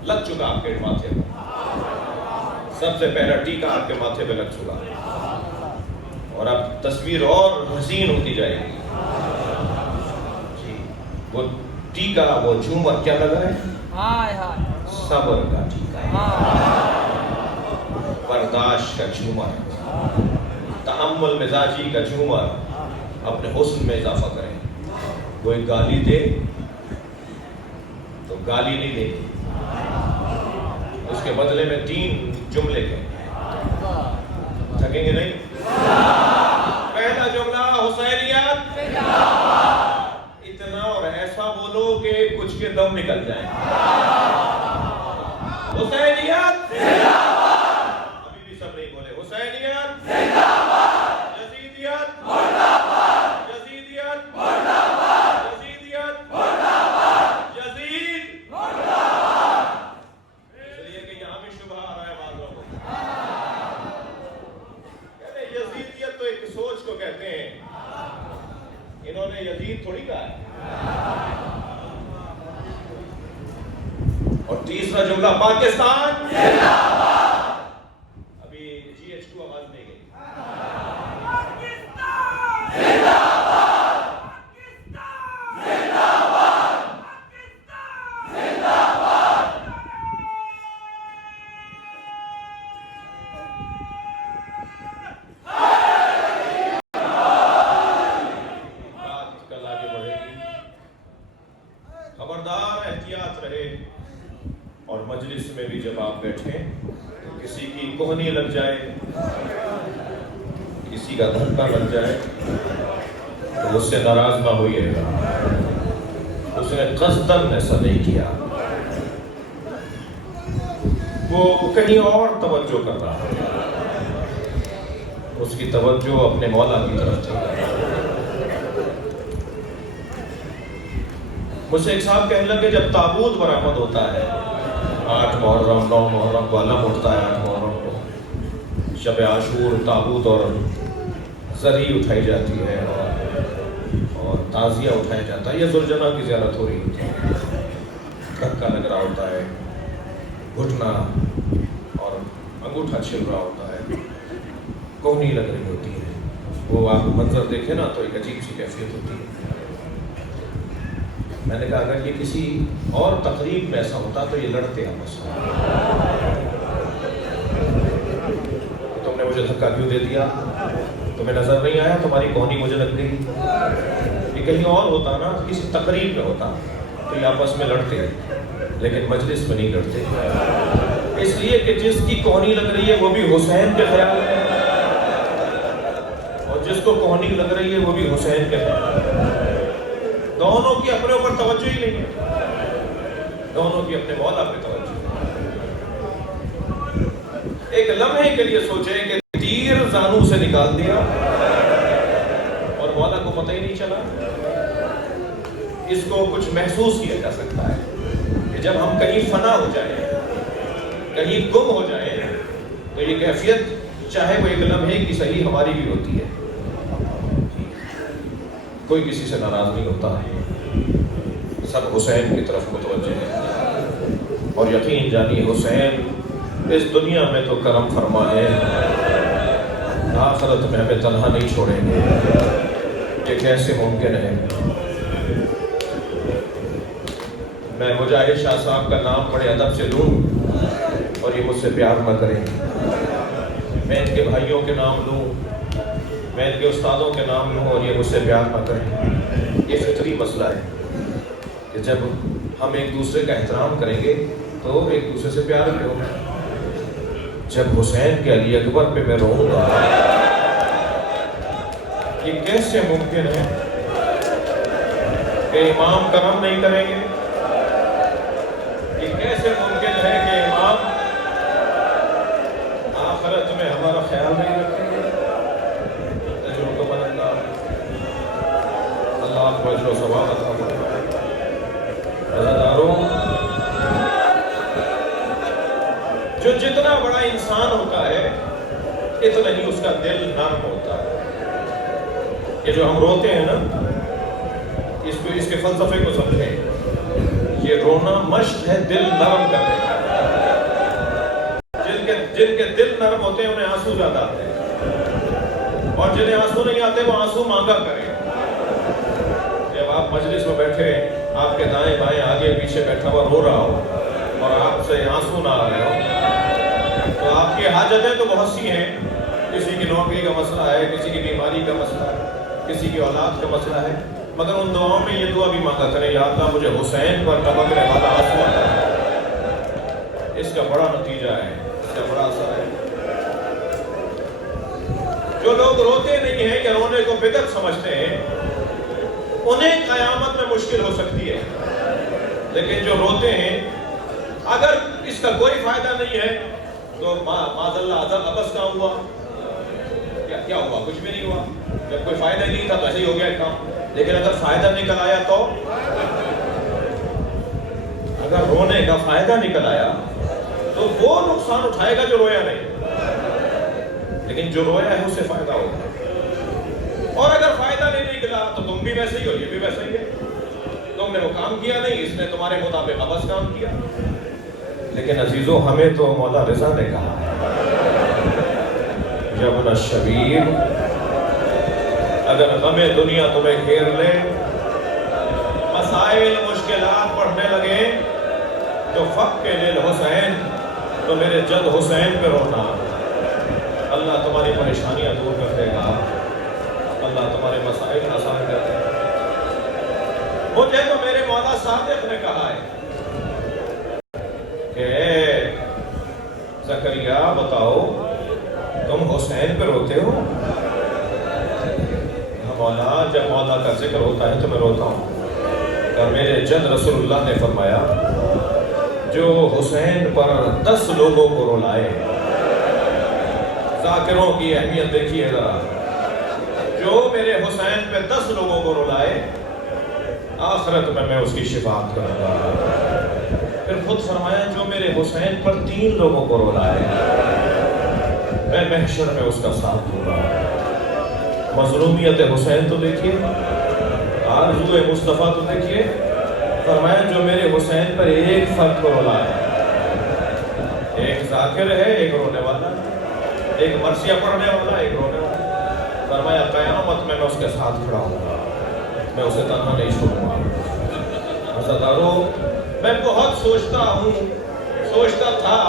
لگ چکا آپ کے ماتھے پر. سب سے پہلا ٹیکا آپ کے ماتھے پہ لگ چکا، اور اب تصویر اور حسین ہوتی جائے گی. وہ ٹیکا، وہ جھومر کیا لگا ہے؟ صبر کا ٹیکا، برداشت کا جھومر، تحمل مزاجی کا جھومر. اپنے حسن میں اضافہ کریں. کوئی گالی دے تو گالی نہیں دے، اس کے بدلے میں 3 جملے کہیں. تھکیں گے نہیں؟ پہلا جملہ حسینیت، اتنا اور ایسا بولو کہ کچھ کے دم نکل جائیں. حسینیت، ابھی بھی سب نہیں بولے. حسینیت، یزیدیت، یزیدیت، یزیدیت، یزید. اس لیے کہ یہاں بھی شبہ آ رہا ہے بعضوں کو. کہتے ہیں یزیدیت تو ایک سوچ کو کہتے ہیں، انہوں نے یزید تھوڑی کہا ہے. اور تیسرا جملہ پاکستان، ابھی GH2 آواز نہیں گئی. خبردار، احتیاط رہے. اور مجلس میں بھی جب آپ بیٹھیں تو کسی کی کوہنی لگ جائے، کسی کا دھکا لگ جائے تو اس سے ناراض نہ ہوئیے گا. اس نے قصداً ایسا نہیں کیا، وہ کہیں اور توجہ کر رہا ہے. اس کی توجہ اپنے مولا کی طرف تھی. مجھ سے ایک صاحب کہنے لگے جب تابوت برآمد ہوتا ہے 8 محرم 9 محرم کو علم اٹھتا ہے، 8 محرم کو شب عاشور تابوت اور زری اٹھائی جاتی ہے اور تعزیہ اٹھایا جاتا ہے، یہ ذوالجناح کی زیارت ہو رہی ہوتی ہے. دھکا لگ رہا ہوتا ہے، گھٹنا اور انگوٹھا چھل رہا ہوتا ہے، کوہنی لگ رہی ہوتی ہے. وہ آپ منظر دیکھیں نا تو ایک عجیب سی کیفیت ہوتی ہے. میں نے کہا اگر یہ کسی اور تقریب میں ایسا ہوتا تو یہ لڑتے آپس میں. تم نے مجھے دھکا کیوں دے دیا؟ تمہیں نظر نہیں آیا؟ تمہاری کوہنی مجھے لگ گئی. یہ کہیں اور ہوتا نا، کسی تقریب میں ہوتا تو یہ آپس میں لڑتے ہیں، لیکن مجلس میں نہیں لڑتے. اس لیے کہ جس کی کوہنی لگ رہی ہے وہ بھی حسین کے خیال میں، اور جس کو کوہنی لگ رہی ہے وہ بھی حسین کے خیال میں. دونوں کی اپنے اوپر توجہ ہی نہیں ہے، دونوں کی اپنے مولا پہ توجہ. ایک لمحے کے لیے سوچیں کہ تیر زانو سے نکال دیا اور مولا کو پتہ ہی نہیں چلا. اس کو کچھ محسوس کیا جا سکتا ہے کہ جب ہم کہیں فنا ہو جائیں، کہیں گم ہو جائیں، تو یہ کیفیت چاہے وہ ایک لمحے کی صحیح ہماری بھی ہوتی ہے. کوئی کسی سے ناراض نہیں ہوتا، سب حسین کی طرف متوجہ ہے، اور یقین جانی حسین اس دنیا میں تو کرم فرما ہے، آخرت میں ہمیں تنہا نہیں چھوڑیں گے۔ یہ کیسے ممکن ہے؟ میں مجاہد شاہ صاحب کا نام بڑے ادب سے لوں اور یہ مجھ سے پیار نہ کریں، میں ان کے بھائیوں کے نام لوں، میں ان کے استادوں کے نام لوں اور یہ مجھ سے پیار نہ کریں، یہ فطری مسئلہ ہے کہ جب ہم ایک دوسرے کا احترام کریں گے تو ایک دوسرے سے پیار بھی ہوگا۔ جب حسین کے علی اکبر پہ میں رہوں گا، یہ کیسے ممکن ہے کہ امام کرم نہیں کریں گے؟ یہ کیسے ممکن ہے کہ امام آخرت میں ہمارا خیال نہیں رکھیں گے؟ اللہ کو اجر و ثواب عطا فرمائے۔ عزیزانو، جو جتنا بڑا انسان ہوتا ہے اتنا ہی اس کا دل نرم ہوتا ہے۔ یہ جو ہم روتے ہیں نا، اس کے فلسفے کو سمجھیں، یہ رونا مشق ہے دل نرم کرنے کا۔ جن کے دل نرم ہوتے ہیں انہیں آنسو زیادہ آتے ہیں، اور جنہیں آنسو نہیں آتے وہ آنسو مانگا کریں۔ جب آپ مجلس میں بیٹھے، آپ کے دائیں بائیں آگے پیچھے بیٹھا ہوا رو رہا ہو اور آپ سے آنسو نہ آ رہے ہو، تو آپ کی حاجتیں تو بہت سی ہیں، کسی کی نوکری کا مسئلہ ہے، کسی کی بیماری کا مسئلہ ہے، کسی کی اولاد کا مسئلہ ہے، مگر ان دعاؤں میں یہ دعا بھی مانگا کریں، یا اللہ مجھے حسین پر ٹپکنے والا آنسو عطا کرے۔ اس کا بڑا نتیجہ ہے، اس کا بڑا اثر ہے۔ جو لوگ روتے نہیں ہیں یا رونے کو بدعت سمجھتے ہیں، انہیں قیامت میں مشکل ہو سکتی ہے، لیکن جو روتے ہیں اگر اس کا کوئی فائدہ نہیں ہے تو معاذ اللہ عبث کا ہوا، کیا ہوا؟ کچھ بھی نہیں ہوا۔ جب کوئی فائدہ نہیں تھا تو ایسے ہی ہو گیا کام، لیکن اگر فائدہ نکل آیا تو، اگر رونے کا فائدہ نکل آیا تو وہ نقصان اٹھائے گا جو رویا نہیں، لیکن جو رویا ہے اس سے فائدہ ہوگا۔ اور اگر فائدہ نہیں نکلا تو تم بھی ویسے ہی ہو، یہ بھی ویسے ہی ہے، تم نے وہ کام کیا نہیں، اس نے تمہارے مطابق عبث کام کیا۔ لیکن عزیزو، ہمیں تو مولا رضا نے کہا، یابن الشبیر، اگر غم دنیا تمہیں گھیر لے، مسائل مشکلات بڑھنے لگے، تو فق للحسین، تو میرے جد حسین پہ رونا، اللہ تمہاری پریشانیاں دور کر دے گا، اللہ تمہارے مسائل آسان کر دے گا۔ مجھے تو میرے مولا صادق نے کہا ہے کہ اے زکریا بتاؤ تم حسین پہ روتے ہو؟ مولا، جب مولا کا ذکر ہوتا ہے تو میں روتا ہوں۔ اور میرے جد رسول اللہ نے فرمایا، جو حسین پر 10 لوگوں کو رلائے، ذاکروں کی اہمیت دیکھیے ذرا، جو میرے حسین پہ 10 لوگوں کو رلائے، آخرت میں اس کی شفاعت کروں گا۔ پھر خود فرمایا، جو میرے حسین پر 3 لوگوں کو رلائے، میں محشر میں اس کا ساتھ دوں گا۔ مظلومیت حسین تو دیکھیے، آرزو مصطفیٰ تو دیکھیے، فرمایا جو میرے حسین پر ایک فرد کو رلائے، ایک ذاکر ہے، ایک رونے والا، ایک مرثیہ پڑھنے والا، ایک رونے والا، فرمایا قیامت میں اس کے ساتھ کھڑا ہوں گا، میں اسے تنہا نہیں چھوڑوں گا۔ عزیزانو، میں بہت سوچتا تھا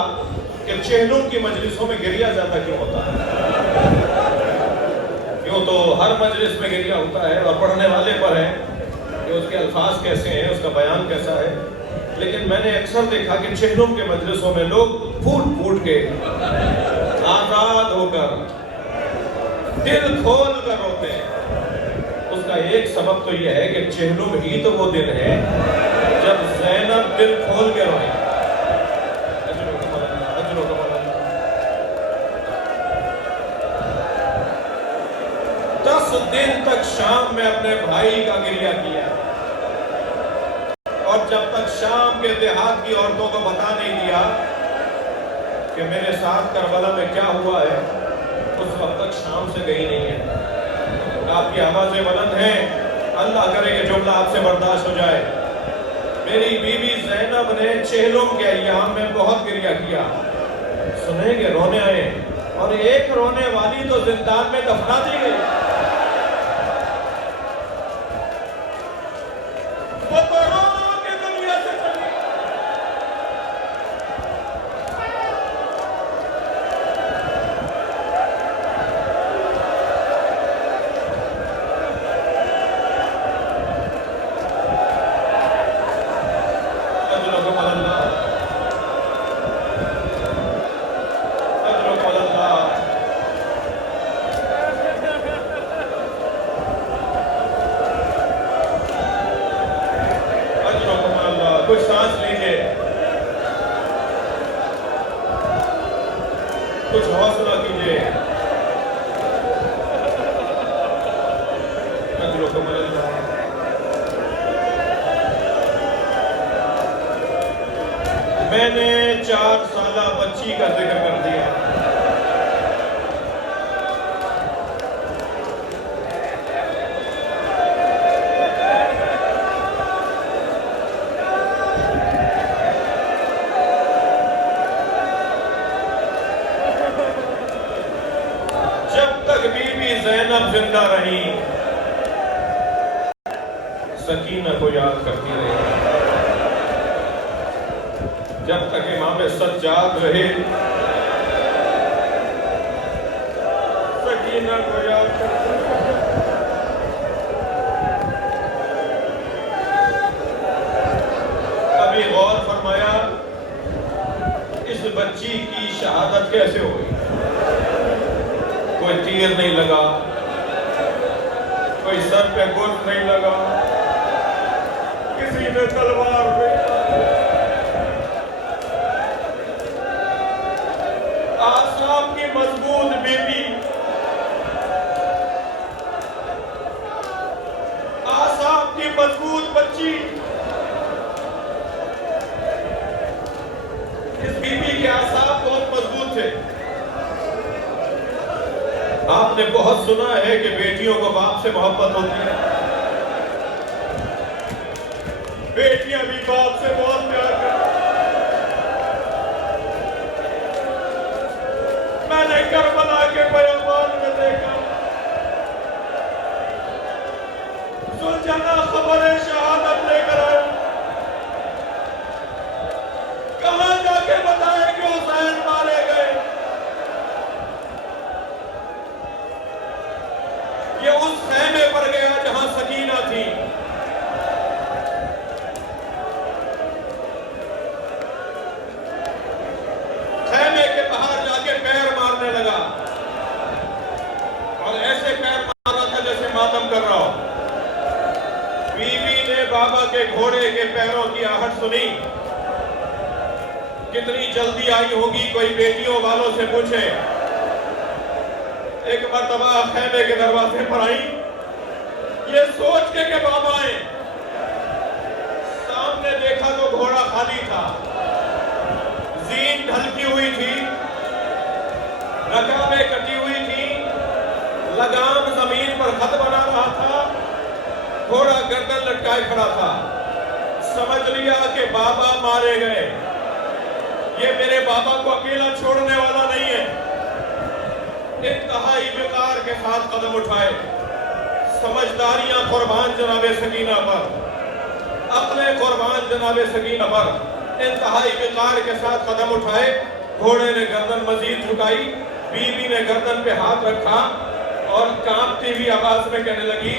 کہ چہلوں کی مجلسوں میں گریہ زیادہ کیوں ہوتا ہے؟ کیوں تو ہر مجلس میں گریہ ہوتا ہے اور پڑھنے والے پر ہے کہ اس کے الفاظ کیسے ہیں، اس کا بیان کیسا ہے، لیکن میں نے اکثر دیکھا کہ چہلوں کے مجلسوں میں لوگ پھوٹ کے آزاد ہو کر دل کھول کر روتے ہیں۔ اس کا ایک سبب تو یہ ہے کہ چہلم ہی تو وہ دن ہے جب زینب دل کھول کے روئے۔ 10 دن تک شام میں اپنے بھائی کا گریہ کیا، اور جب تک شام کے دیہات کی عورتوں کو بتا نہیں دیا کہ میرے ساتھ کربلا میں کیا ہوا ہے، اس وقت تک شام سے گئی نہیں ہے۔ آپ کی آوازیں بلند ہیں، اللہ کرے کہ جملہ آپ سے برداشت ہو جائے۔ میری بیوی زینب نے چہلم کے ایام میں بہت گریہ کیا، سنیں گے رونے آئے، اور ایک رونے والی تو زندان میں دفنا دی گئی۔ وہ تو رو رو کے دنیا سے چلی۔ اجرکم اللہ، اجرکم اللہ۔ اجرکم اللہ۔ کچھ سانس لیجئے، کچھ حوصلہ کیجئے۔ اجرکم اللہ۔ میں نے 4 سالہ بچی کا ذکر کر دیا۔ جب تک بی بی زینب زندہ رہی، سکینہ کو یاد کرتی رہی۔ جب تک امام سجاد رہے، سکینہ کو یاد کرتی رہی۔ ابھی غور فرمایا، اس بچی کی شہادت کیسے ہوئی؟ کوئی تیر نہیں لگا، کوئی سر پہ گرز نہیں لگا، کسی نے تلوار پہ آسام کی مضبوط بیٹی، آسام کی مضبوط بچی، اس بیوی کے آسام بہت مضبوط تھے۔ آپ نے بہت سنا ہے کہ بیٹیوں کو باپ سے محبت ہوتی ہے، بیٹیاں بھی باپ سے بہت پیار کرتی ہیں۔ میں نے کربلا کے بیابان میں دیکھا، زوجنا خبر شہادت لے کر آئے، کہاں جا کے بتائے کہ حسین مارے گئے؟ یہ اس خیمے پر گیا جہاں سکینہ تھی۔ خیمے کے باہر جا کے پیر مارنے لگا، اور ایسے پیر مارا تھا جیسے ماتم کر رہا ہو۔ بیوی نے بابا کے گھوڑے کے پیروں کی آہٹ سنی، کتنی جلدی آئی ہوگی کوئی بیٹیوں والوں سے پوچھے۔ ایک مرتبہ خیمے کے دروازے پر آئی، یہ سوچ کے کہ بابا آئے، سامنے دیکھا تو گھوڑا خالی تھا، زین ڈھلکی ہوئی تھی، رکابیں کٹی ہوئی تھی، لگام زمین پر خط بنا رہا تھا، گھوڑا گردن لٹکائے کھڑا تھا۔ سمجھ لیا کہ بابا مارے گئے، یہ میرے بابا کو اکیلا چھوڑنے والا نہیں ہے۔ انتہائی وقار کے ساتھ قدم اٹھائے، سمجھداریاں قربان جناب سکینہ پر، اپنے قربان جناب سکینہ پر، انتہائی وقار کے ساتھ قدم اٹھائے۔ گھوڑے نے گردن مزید جھکائی، بیوی نے گردن پہ ہاتھ رکھا اور کانپتی ہوئی آواز میں کہنے لگی،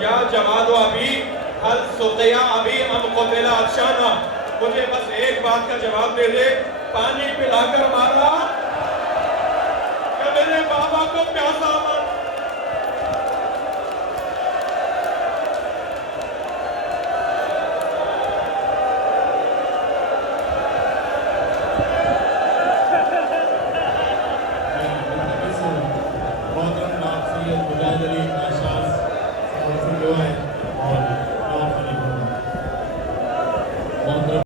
یا جواد و ابی حل سقیا ابی ام قتل عطشانا، مجھے بس ایک بات کا جواب دے دے، پانی پلا کر مارا